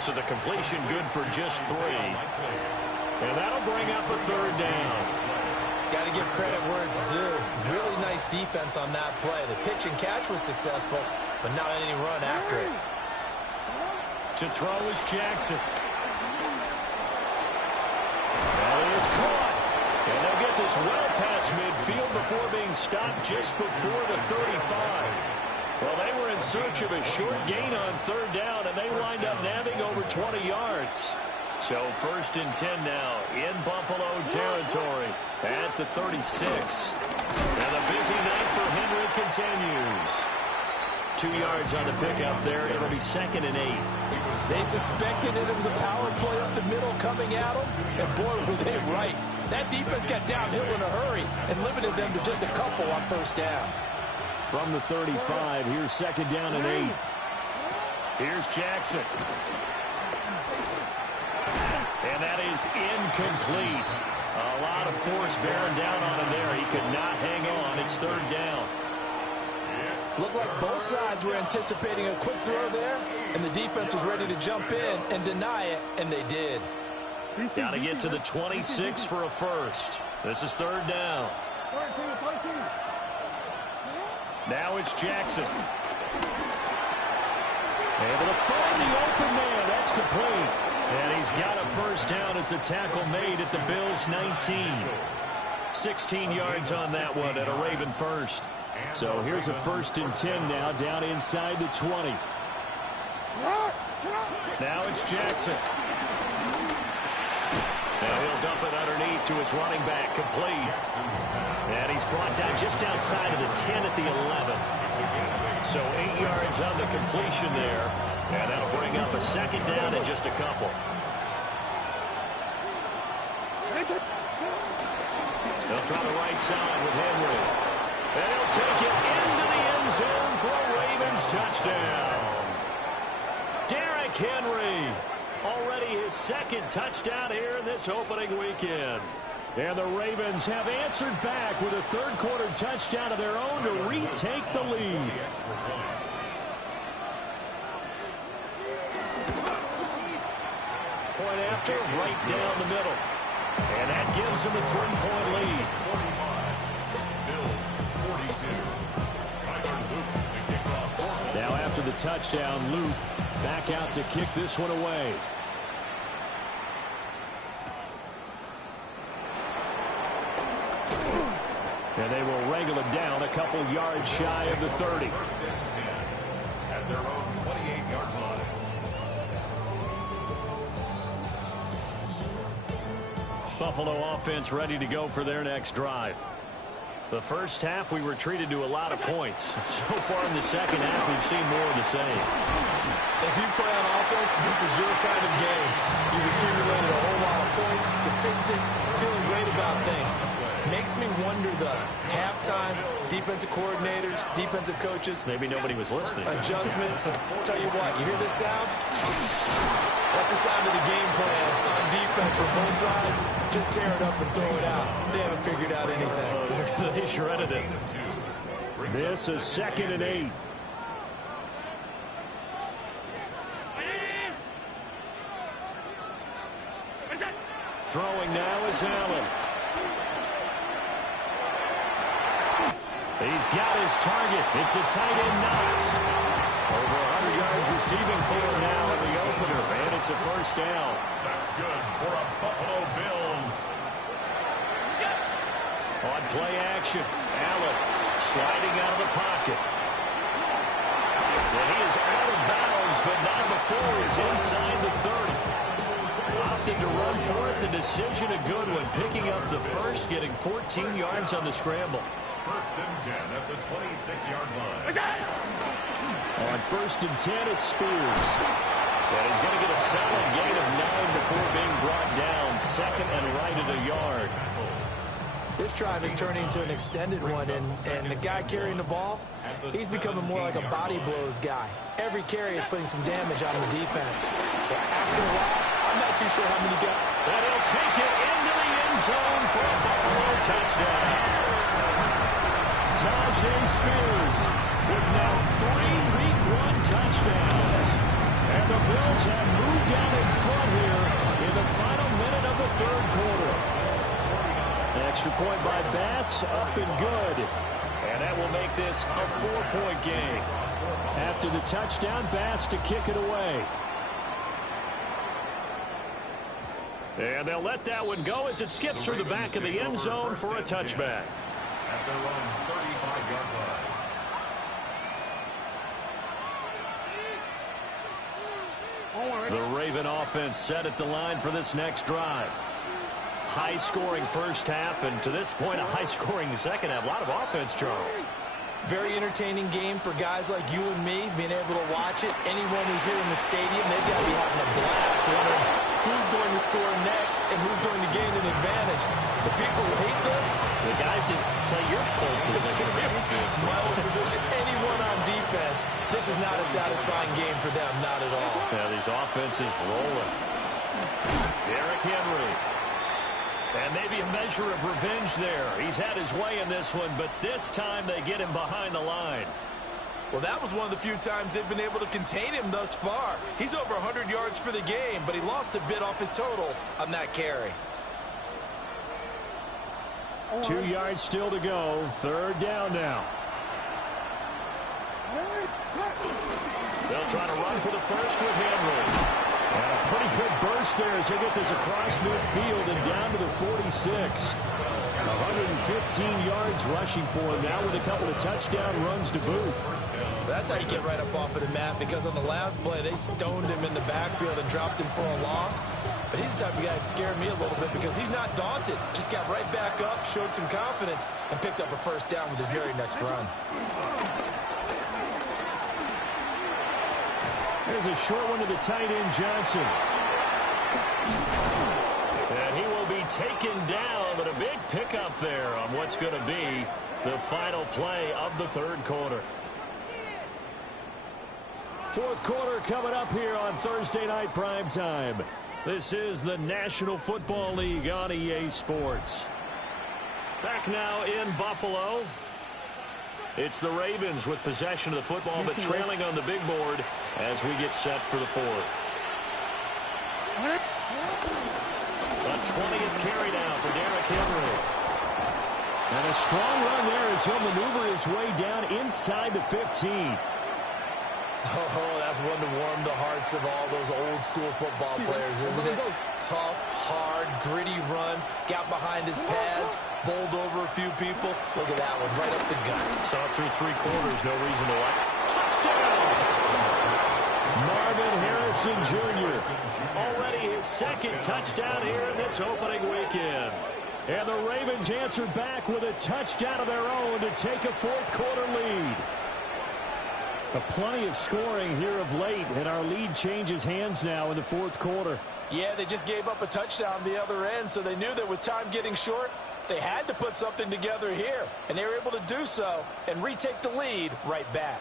So the completion good for just 3. And that'll bring up a 3rd down. Got to give credit where it's due. Really nice defense on that play. The pitch and catch was successful, but not any run after it. To throw is Jackson. That is caught. And they'll get this well past midfield before being stopped just before the 35. Well, they were in search of a short gain on 3rd down, and they wind up nabbing over 20 yards. So 1st and 10 now in Buffalo territory at the 36. And the busy night for Henry continues. 2 yards on the pickup there. It'll be 2nd and 8. They suspected that it was a power play up the middle coming at them, and boy, were they right. That defense got downhill in a hurry and limited them to just a couple on 1st down. From the 35, here's 2nd down and 8. Here's Jackson. And that is incomplete. A lot of force bearing down on him there. He could not hang on. It's 3rd down. Looked like both sides were anticipating a quick throw there, and the defense was ready to jump in and deny it, and they did. Got to get to the 26 for a first. This is 3rd down. Now it's Jackson. Able to find the open man. That's complete. And he's got a first down as the tackle made at the Bills' 19. 16 yards on that one at a Raven first. So here's a 1st and 10 now down inside the 20. Now it's Jackson. Now he'll dump it underneath to his running back, complete. And he's brought down just outside of the 10 at the 11. So 8 yards on the completion there. And that'll bring up a 2nd down in just a couple. They'll try the right side with Henry. And he'll take it into the end zone for a Ravens touchdown. Derrick Henry, already his 2nd touchdown here in this opening weekend. And the Ravens have answered back with a 3rd quarter touchdown of their own to retake the lead. Point after, right down the middle. And that gives them a 3-point lead. Now after the touchdown, Luke back out to kick this one away. And they will wrangle it down a couple yards shy of the 30. At their own 28-yard line. Buffalo offense ready to go for their next drive. The first half, we were treated to a lot of points. So far in the second half, we've seen more of the same. If you play on offense, this is your kind of game. You've accumulated a whole lot of points, statistics, feeling great about things. Makes me wonder the halftime defensive coordinators, defensive coaches. Maybe nobody was listening. Adjustments. Tell you what, you hear this sound? That's the sound of the game plan on defense from both sides. Just tear it up and throw it out. They haven't figured out anything. They shredded it. This is 2nd and 8. Throwing now is Allen. He's got his target. It's the tight end Knox. Over 100 yards receiving for him now in the opener. And it's a first down. That's good for a Buffalo Bills. On play action, Allen sliding out of the pocket. And he is out of bounds, but not before he's inside the 30. Opting to run for it. The decision a good one. Picking up the first, getting 14 yards on the scramble. First and 10 at the 26-yard line. On first and 10, it's Spears. And he's going to get a solid gain of 9 before being brought down. Second and right at a yard. This drive is turning into an extended one, and the guy carrying the ball, he's becoming more like a body blows guy. Every carry is putting some damage on the defense. So after a while, I'm not too sure how many got. And he'll take it into the end zone for a Buffalo touchdown. Tyjae Spears with now 3 Week 1 touchdowns. And the Bills have moved out in front here in the final minute of the third quarter. Extra point by Bass, up and good. And that will make this a 4-point game. After the touchdown, Bass to kick it away. And they'll let that one go as it skips through the back of the end zone for a touchback. At their own 35-yard line. The Raven offense set at the line for this next drive. High-scoring first half, and to this point, a high-scoring second half. A lot of offense, Charles. Very entertaining game for guys like you and me, being able to watch it. Anyone who's here in the stadium, they've got to be having a blast, wondering who's going to score next and who's going to gain an advantage. The people who hate this, the guys that play your pole position. my own position, anyone on defense, this is not a satisfying game for them, not at all. Yeah, these offenses rolling. Derrick Henry. And maybe a measure of revenge there. He's had his way in this one, but this time they get him behind the line. Well, that was one of the few times they've been able to contain him thus far. He's over 100 yards for the game, but he lost a bit off his total on that carry. 2 yards still to go. Third down now. They'll try to run for the first with Henry. And a pretty good burst there as they get this across midfield and down to the 46. 115 yards rushing for him now with a couple of touchdown runs to boot. That's how you get right up off of the mat, because on the last play, they stoned him in the backfield and dropped him for a loss. But he's the type of guy that scared me a little bit because he's not daunted. Just got right back up, showed some confidence, and picked up a first down with his very next run. There's a short one to the tight end, Johnson. And he will be taken down, but a big pickup there on what's going to be the final play of the third quarter. Fourth quarter coming up here on Thursday Night Primetime. This is the National Football League on EA Sports. Back now in Buffalo. It's the Ravens with possession of the football, but trailing on the big board as we get set for the fourth. A 20th carry now for Derrick Henry. And a strong run there as he'll maneuver his way down inside the 15. Oh, that's one to warm the hearts of all those old school football players, isn't it? Tough, hard, gritty run, got behind his pads, bowled over a few people. Look at that one, right up the gut. Saw it through 3 quarters, no reason to like. Touchdown! Marvin Harrison Jr. Already his second touchdown here in this opening weekend. And the Ravens answer back with a touchdown of their own to take a fourth quarter lead. Plenty of scoring here of late, and our lead changes hands now in the fourth quarter. Yeah, they just gave up a touchdown the other end, so they knew that with time getting short, they had to put something together here, and they were able to do so and retake the lead right back.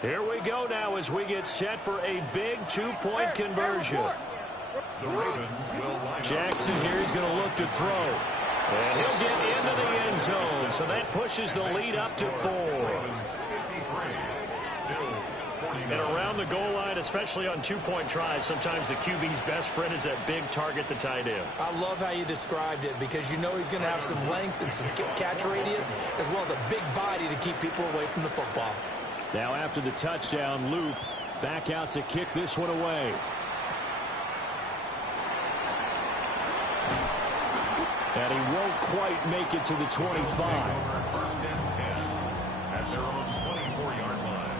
Here we go now as we get set for a big 2-point conversion. The Ravens will line Jackson here is going to look to throw. And he'll get into the end zone, so that pushes the lead up to 4. And around the goal line, especially on 2-point tries, sometimes the QB's best friend is that big target, the tight end. I love how you described it, because you know he's going to have some length and some catch radius, as well as a big body to keep people away from the football. Now after the touchdown, Loop back out to kick this one away. And he won't quite make it to the 25. First and 10 at their own 24-yard line.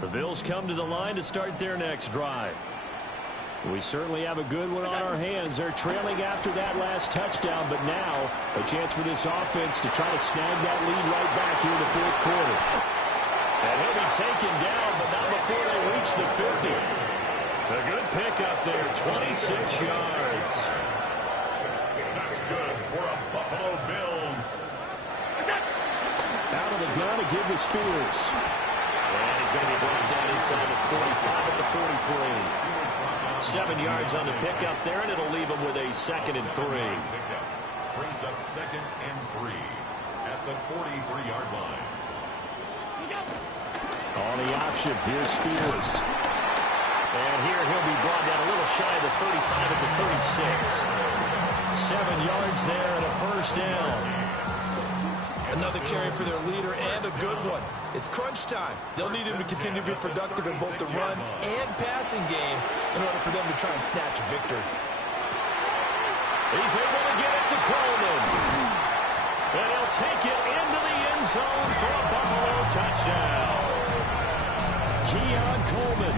The Bills come to the line to start their next drive. We certainly have a good one on our hands. They're trailing after that last touchdown, but now a chance for this offense to try to snag that lead right back here in the fourth quarter. And he'll be taken down, but not before they reach the 50. A good pickup there, 26 yards. That's good for a Buffalo Bills. Out of the gun to give to Spears. And he's going to be brought down inside the 45 at the 43. 7 yards on the pickup there, and it'll leave him with a 2nd and 3. Brings up 2nd and 3 at the 43-yard line. On the option, here's Spears. And here he'll be brought down a little shy of the 35 at the 36. 7 yards there and a first down. Another carry for their leader and a good one. It's crunch time. They'll need him to continue to be productive in both the run and passing game in order for them to try and snatch a victory. He's able to get it to Coleman. And he'll take it into the end zone for a Buffalo touchdown. Keon Coleman,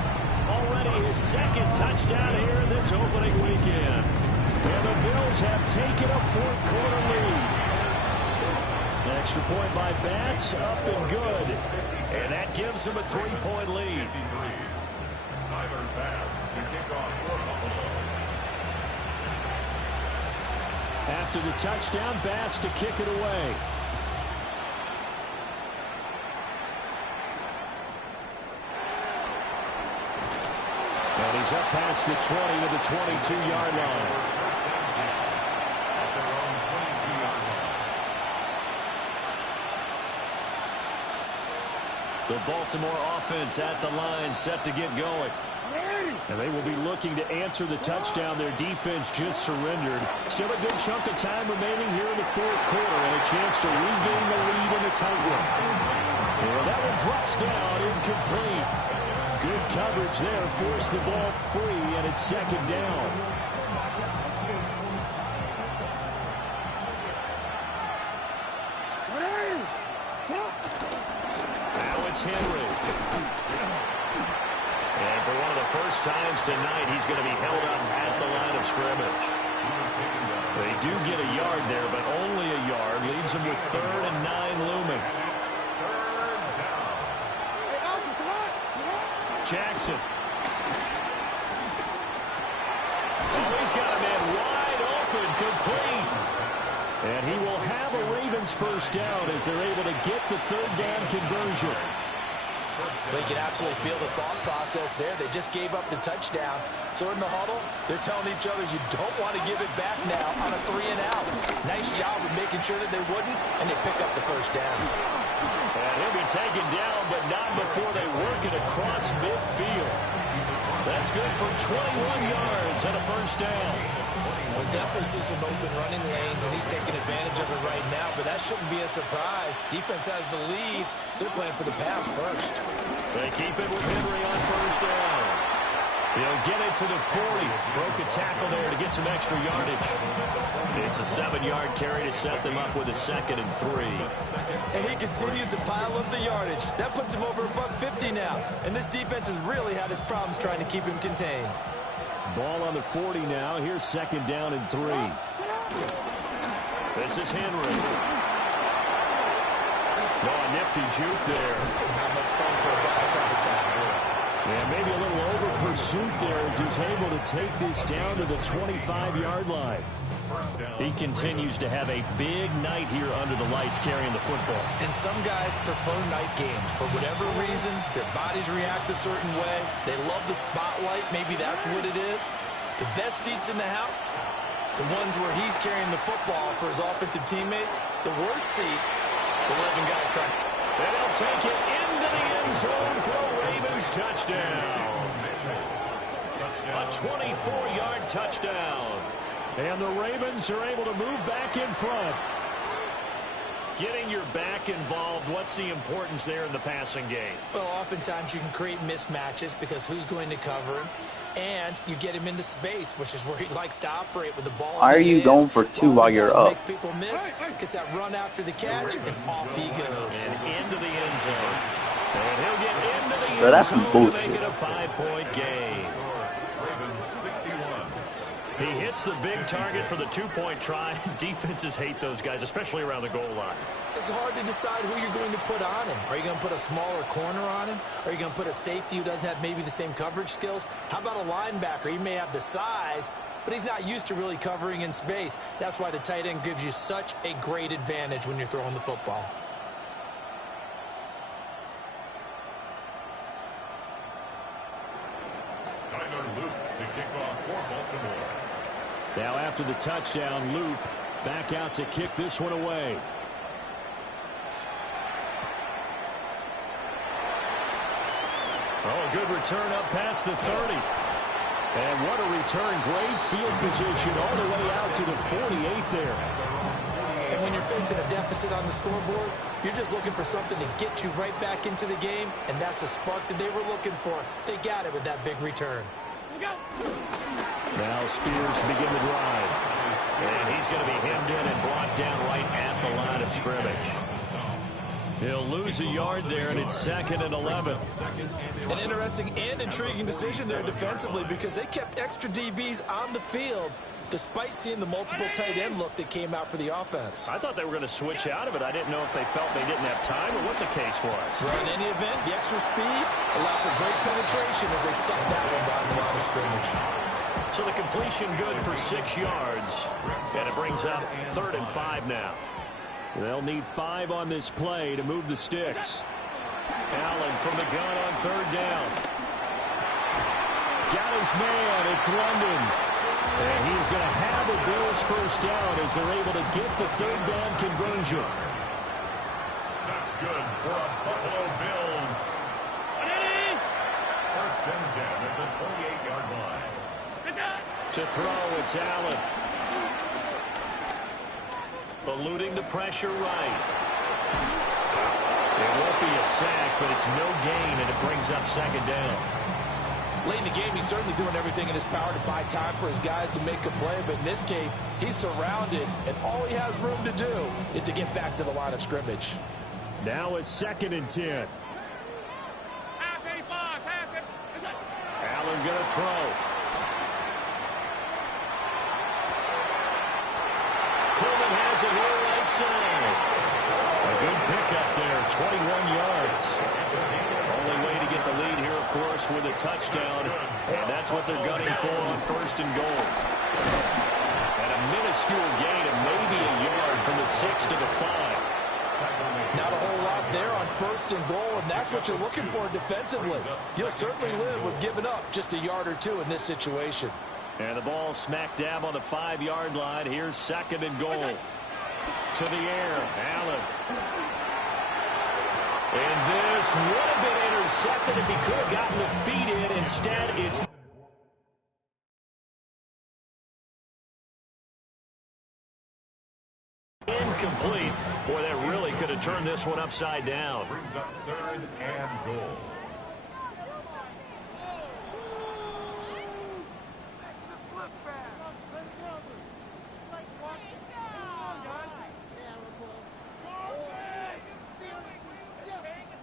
already his 2nd touchdown here in this opening weekend. And the Bills have taken a fourth quarter lead. Extra point by Bass, up and good. And that gives him a 3-point lead. Tyler Bass to kick off for Buffalo. After the touchdown, Bass to kick it away. And he's up past the 20 to the 22-yard line. The Baltimore offense at the line, set to get going. And they will be looking to answer the touchdown. Their defense just surrendered. Still a good chunk of time remaining here in the fourth quarter and a chance to regain the lead in the tight one. Well, that one drops down, incomplete. Good coverage there, forced the ball free, and it's 2nd down. Henry. And for one of the first times tonight, he's going to be held up at the line of scrimmage. They do get a yard there, but only a yard. Leaves him with 3rd and 9 looming. Jackson. Oh, he's got a man wide open, complete. And he will have a Ravens first down as they're able to get the 3rd down conversion. They can absolutely feel the thought process there. They just gave up the touchdown. So in the huddle, they're telling each other, you don't want to give it back now on a 3-and-out. Nice job of making sure that they wouldn't, and they pick up the first down. And he'll be taken down, but not before they work it across midfield. That's good for 21 yards and a first down. We'll definitely see some open running lanes, and he's taking advantage of it right now, but that shouldn't be a surprise. Defense has the lead. They're playing for the pass first. They keep it with Henry on first down. He'll get it to the 40. Broke a tackle there to get some extra yardage. It's a 7-yard carry to set them up with a 2nd and 3. And he continues to pile up the yardage. That puts him over $150 now. And this defense has really had its problems trying to keep him contained. Ball on the 40 now. Here's 2nd down and 3. This is Henry. Oh, a nifty juke there. Not much fun for a guy trying to tackle. And maybe a little over pursuit there as he's able to take this down to the 25-yard line. He continues to have a big night here under the lights carrying the football. And some guys prefer night games. For whatever reason, their bodies react a certain way. They love the spotlight. Maybe that's what it is. The best seats in the house, the ones where he's carrying the football for his offensive teammates. The worst seats, the 11 guys trying. And he'll take it into the end zone for a Ravens touchdown. A 24-yard touchdown. And the Ravens are able to move back in front. Getting your back involved, what's the importance there in the passing game? Well, oftentimes you can create mismatches because who's going to cover him, and you get him into space, which is where he likes to operate with the ball. Why are you going for 2 while you're up? Makes people miss, gets that run after the catch, and off he goes. And into the end zone. And he'll get into the Bro, end that's some zone to bullshit. make it a 5-point game. Ravens 61. He hits the big target for the 2-point try. Defenses hate those guys, especially around the goal line. It's hard to decide who you're going to put on him. Are you going to put a smaller corner on him? Are you going to put a safety who doesn't have maybe the same coverage skills? How about a linebacker? He may have the size, but he's not used to really covering in space. That's why the tight end gives you such a great advantage when you're throwing the football. Tyler Luke to kick off for Baltimore. Now after the touchdown, Loop back out to kick this one away. Oh, a good return up past the 30. And what a return. Great field position all the way out to the 48 there. And when you're facing a deficit on the scoreboard, you're just looking for something to get you right back into the game, and that's the spark that they were looking for. They got it with that big return. Now Spears begin the drive. And he's going to be hemmed in and brought down right at the line of scrimmage. He'll lose a yard there, and it's 2nd and 11. An interesting and intriguing decision there defensively because they kept extra DBs on the field despite seeing the multiple tight end look that came out for the offense. I thought they were going to switch out of it. I didn't know if they felt they didn't have time or what the case was. Well, in any event, the extra speed allowed for great penetration as they stuck that one behind the line of scrimmage. So the completion good for 6 yards, and it brings up 3rd and 5 now. They'll need 5 on this play to move the sticks. Allen from the gun on 3rd down. Got his man. It's London. And he's going to have a Bills first down as they're able to get the 3rd down conversion. That's good for a Buffalo Bills. 1st and 10 at the 28-yard line. To throw, it's Allen. Eluding the pressure right. It won't be a sack, but it's no gain, and it brings up 2nd down. Late in the game, he's certainly doing everything in his power to buy time for his guys to make a play, but in this case, he's surrounded, and all he has room to do is to get back to the line of scrimmage. Now it's 2nd and 10. Allen going to throw. Coleman has it here right side. A good pickup there, 21 yards. Only way to get the lead here, of course, with a touchdown. And that's what they're gunning for on 1st and goal. And a minuscule gain of maybe a yard from the 6 to the 5. Not a whole lot there on 1st and goal, and that's what you're looking for defensively. You'll certainly live with giving up just a yard or two in this situation. And the ball smack dab on the 5-yard line. Here's 2nd and goal. To the air, Allen. And this would have been intercepted if he could have gotten the feet in. Instead, it's incomplete. Boy, that really could have turned this one upside down. Brings up 3rd and goal.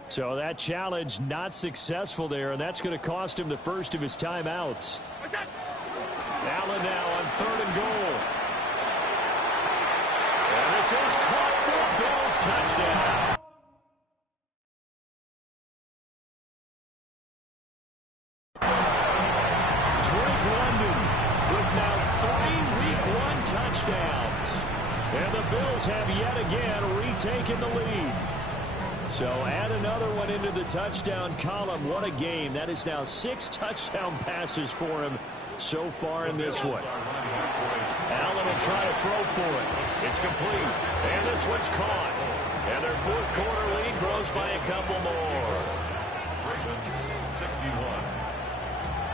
So that challenge not successful there, and that's going to cost him the first of his timeouts. Allen now on 3rd and goal. And this is caught for a Bills touchdown. Drake London with now 3 Week 1 touchdowns. And the Bills have yet again retaken the lead. So add another one into the touchdown column. What a game. That is now 6 touchdown passes for him so far in this one. Allen will try to throw for it. It's complete. And this one's caught. And their 4th quarter lead grows by a couple more. Ravens 61.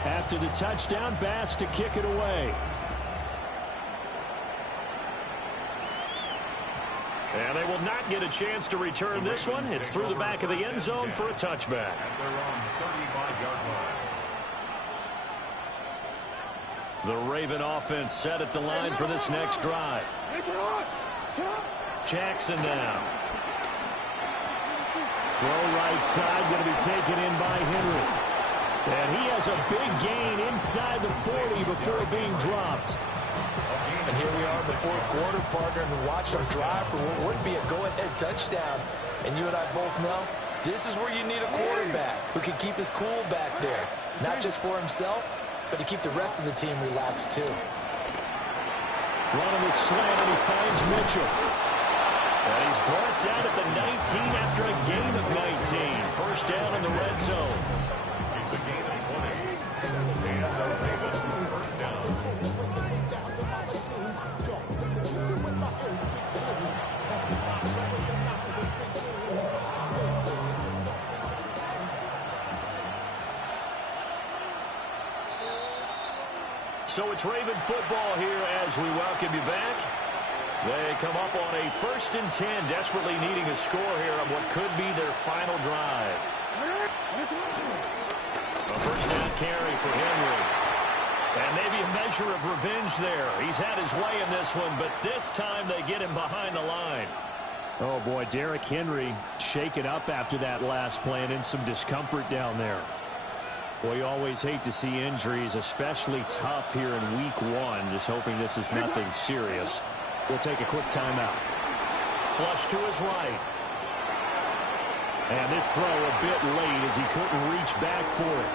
After the touchdown, Bass to kick it away. And they will not get a chance to return this one. It's through the back of the end zone for a touchback. At their own 35-yard line. The Raven offense set at the line for this next drive. Jackson now. Throw right side, going to be taken in by Henry. And he has a big gain inside the 40 before being dropped. And here we are in the fourth quarter, partner, and watch them drive for what would be a go-ahead touchdown. And you and I both know this is where you need a quarterback who can keep his cool back there. Not just for himself, but to keep the rest of the team relaxed too. Running with slant, and he finds Mitchell. And he's brought down at the 19 after a gain of 19. First down in the red zone. It's a gain of 20. And the Ravens first down. So it's Raven football here as we welcome you back. They come up on a 1st and 10, desperately needing a score here on what could be their final drive. A first down carry for Henry. And maybe a measure of revenge there. He's had his way in this one, but this time they get him behind the line. Oh, boy, Derrick Henry shaken up after that last play and in some discomfort down there. Well, you always hate to see injuries, especially tough here in week 1. Just hoping this is nothing serious. We'll take a quick timeout. Flush to his right. And this throw a bit late as he couldn't reach back for it.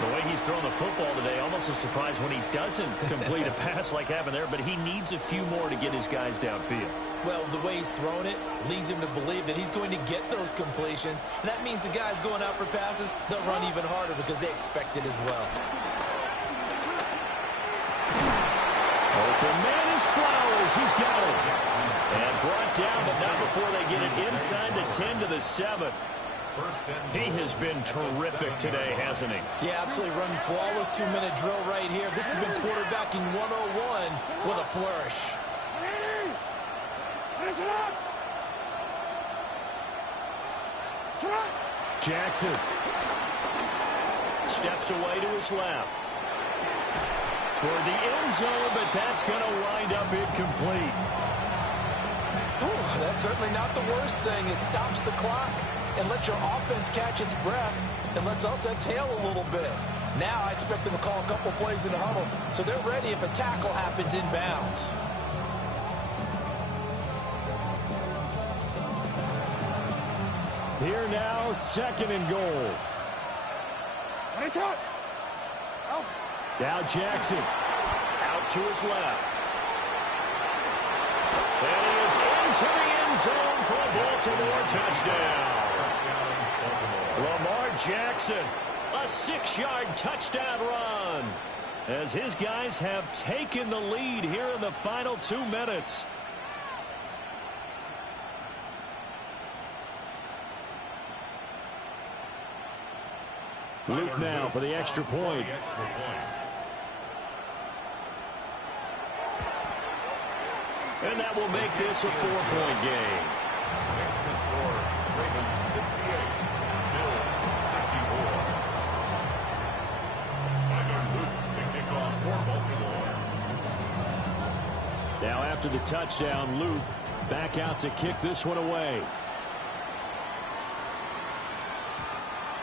The way he's thrown the football today, almost a surprise when he doesn't complete a pass like happened there, but he needs a few more to get his guys downfield. Well, the way he's thrown it leads him to believe that he's going to get those completions. And that means the guys going out for passes, they'll run even harder because they expect it as well. Open man is Flowers. He's got it. And brought down, but not before they get it inside the 10 to the 7. He has been terrific today, hasn't he? Yeah, absolutely. Running flawless 2-minute drill right here. This has been quarterbacking 101 with a flourish. Jackson steps away to his left toward the end zone, but that's going to wind up incomplete. Ooh, that's certainly not the worst thing. It stops the clock and lets your offense catch its breath and lets us exhale a little bit. Now I expect them to call a couple plays in the huddle so they're ready if a tackle happens inbounds. Here now, 2nd and goal. Now Jackson out to his left. And he is into the end zone for a Baltimore touchdown. Lamar Jackson, a 6-yard touchdown run, as his guys have taken the lead here in the final 2 minutes. Luke now for the extra point. And that will make this a 4-point game. Makes the score Ravens 68, Bills 64. Tyler Luke to kick off for Baltimore. Now after the touchdown, Luke back out to kick this one away.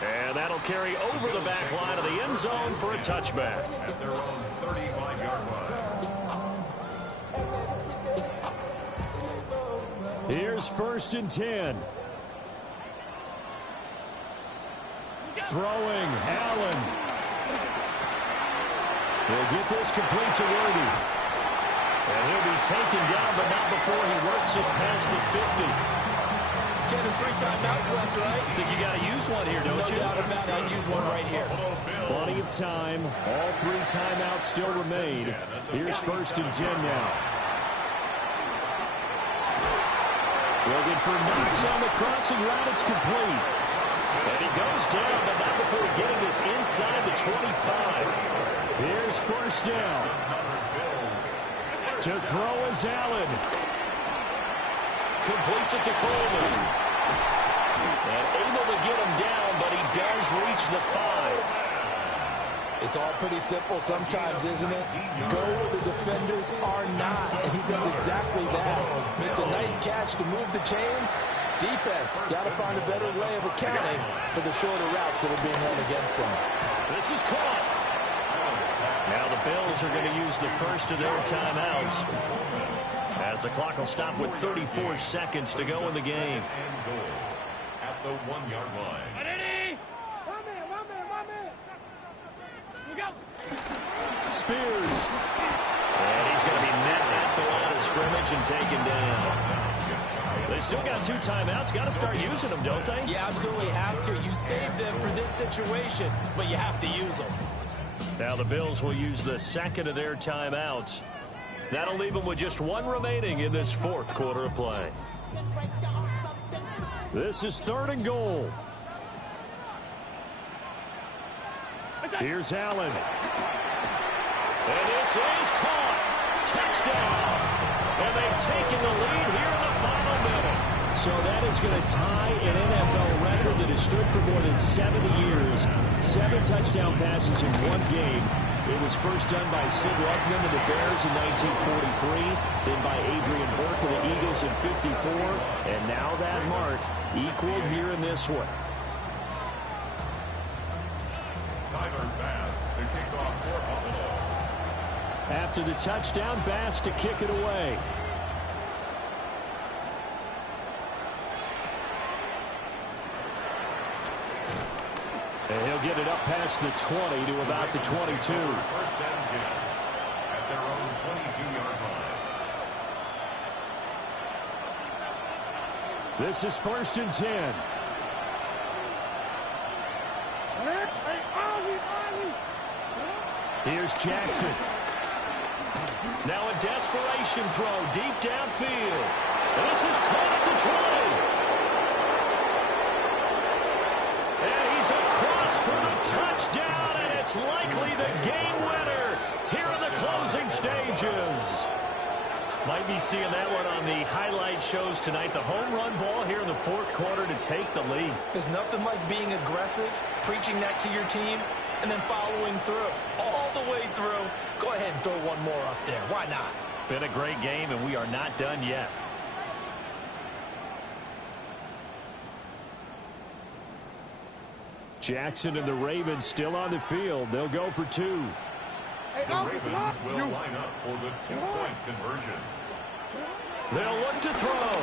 And that'll carry over the back line of the end zone for a touchback. At their own 35-yard line. Here's 1st and 10. Throwing, Allen. He'll get this complete to Worthy. And he'll be taken down, but not before he works it past the 50. Ken, there's 3 timeouts left, right? I think you got to use one here, don't you? No doubt about it. I'd use one right here. Plenty of time. All 3 timeouts still remain. Here's 1st and 10 now. Looking for Knox on the crossing route. It's complete. And he goes down, but not before getting this inside the 25. Here's 1st down. To throw is Allen. Completes it to Coleman. And able to get him down, but he does reach the 5. It's all pretty simple sometimes, isn't it? Go where the defenders are not, and he does exactly that. Makes a nice catch to move the chains. Defense, got to find a better way of accounting for the shorter routes that are being run against them. This is caught. Now the Bills are going to use the first of their timeouts, as the clock will stop with 34 seconds to go in the game. At the 1-yard line. Spears. And he's going to be met at the line of scrimmage and taken down. They still got 2 timeouts. Got to start using them, don't they? You absolutely have to. You save them for this situation, but you have to use them. Now the Bills will use the second of their timeouts. That'll leave them with just 1 remaining in this 4th quarter of play. This is 3rd and goal. Here's Allen. And this is caught. Touchdown. And they've taken the lead here in the final minute. So that is going to tie an NFL record that has stood for more than 70 years. 7 touchdown passes in 1 game. It was first done by Sid Luckman of the Bears in 1943, then by Adrian Burke of the Eagles in 54, and now that mark equaled here in this one. Tyler Bass to kick off for Buffalo. After the touchdown, Bass to kick it away. And he'll get it up past the 20 to about the 22. First and 10 at their own 22-yard line. This is 1st and 10. Here's Jackson. Now a desperation throw deep downfield. And this is caught at the 20. And he's across for the touchdown, and it's likely the game winner here in the closing stages. Might be seeing that one on the highlight shows tonight. The home run ball here in the 4th quarter to take the lead. There's nothing like being aggressive, preaching that to your team, and then following through. All the way through. Go ahead and throw one more up there. Why not? Been a great game, and we are not done yet. Jackson and the Ravens still on the field. They'll go for 2. The Ravens will line up for the 2-point conversion. They'll look to throw.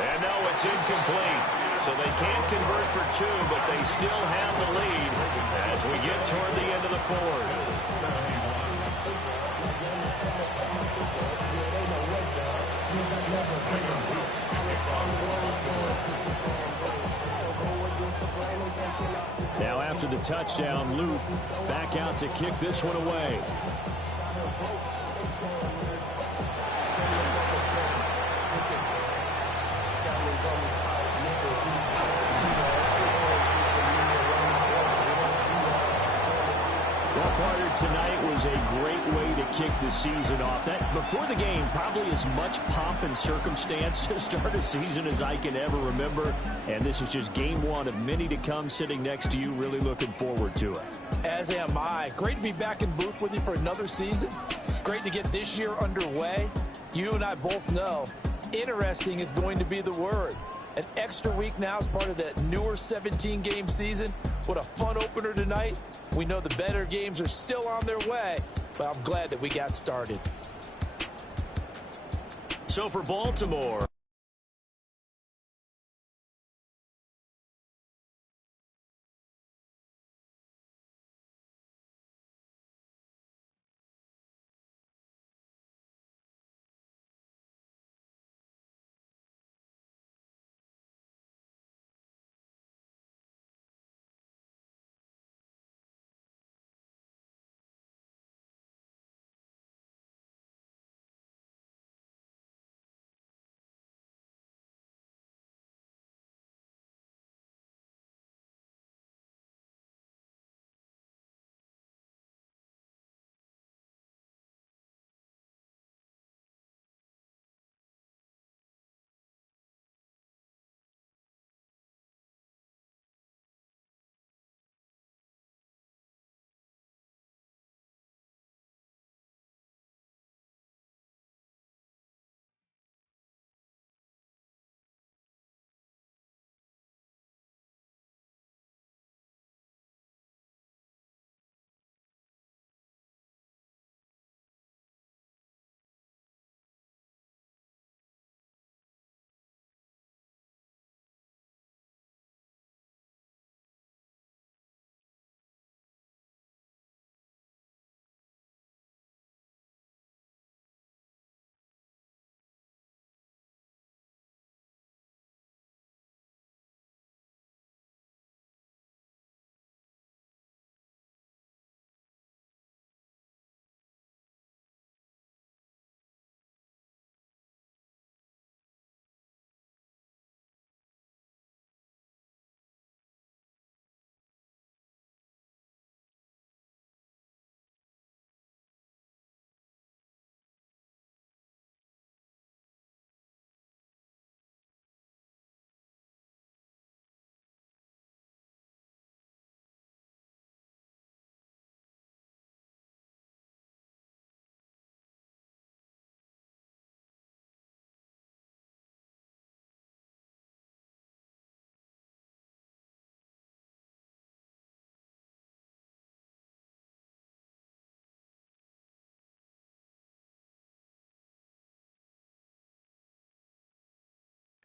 And no, it's incomplete. So they can't convert for 2, but they still have the lead as we get toward the end of the 4th. Now after the touchdown, Luke back out to kick this one away. Well, Carter, tonight was a great way to kick the season off. That before the game, probably as much pomp and circumstance to start a season as I can ever remember. And this is just game 1 of many to come. Sitting next to you, really looking forward to it. As am I. Great to be back in booth with you for another season. Great to get this year underway. You and I both know interesting is going to be the word. An extra week now as part of that newer 17-game season. What a fun opener tonight. We know the better games are still on their way, but I'm glad that we got started. So for Baltimore,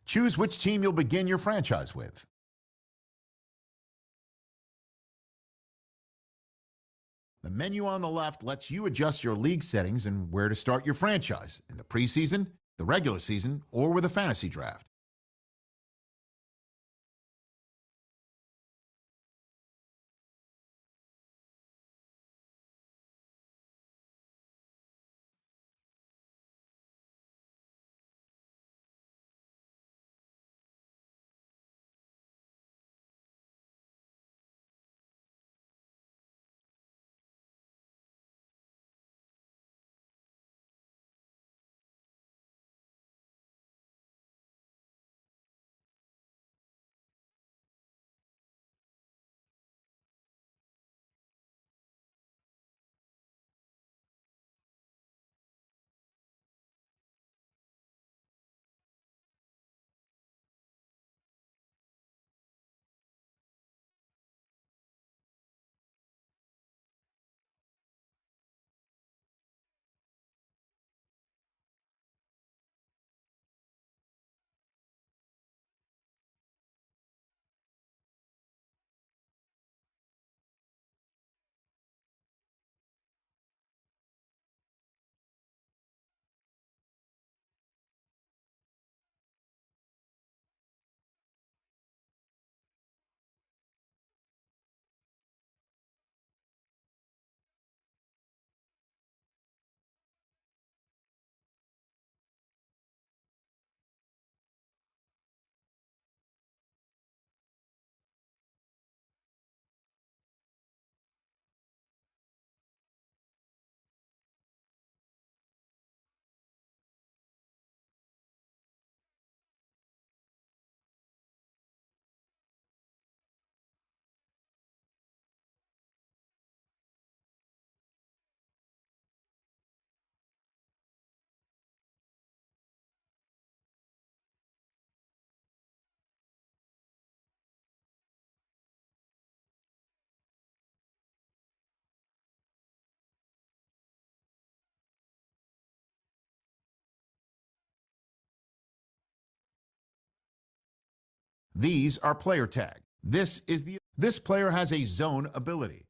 Choose which team you'll begin your franchise with. The menu on the left lets you adjust your league settings and where to start your franchise, in the preseason, the regular season, or with a fantasy draft. These are player tag. This player has a zone ability.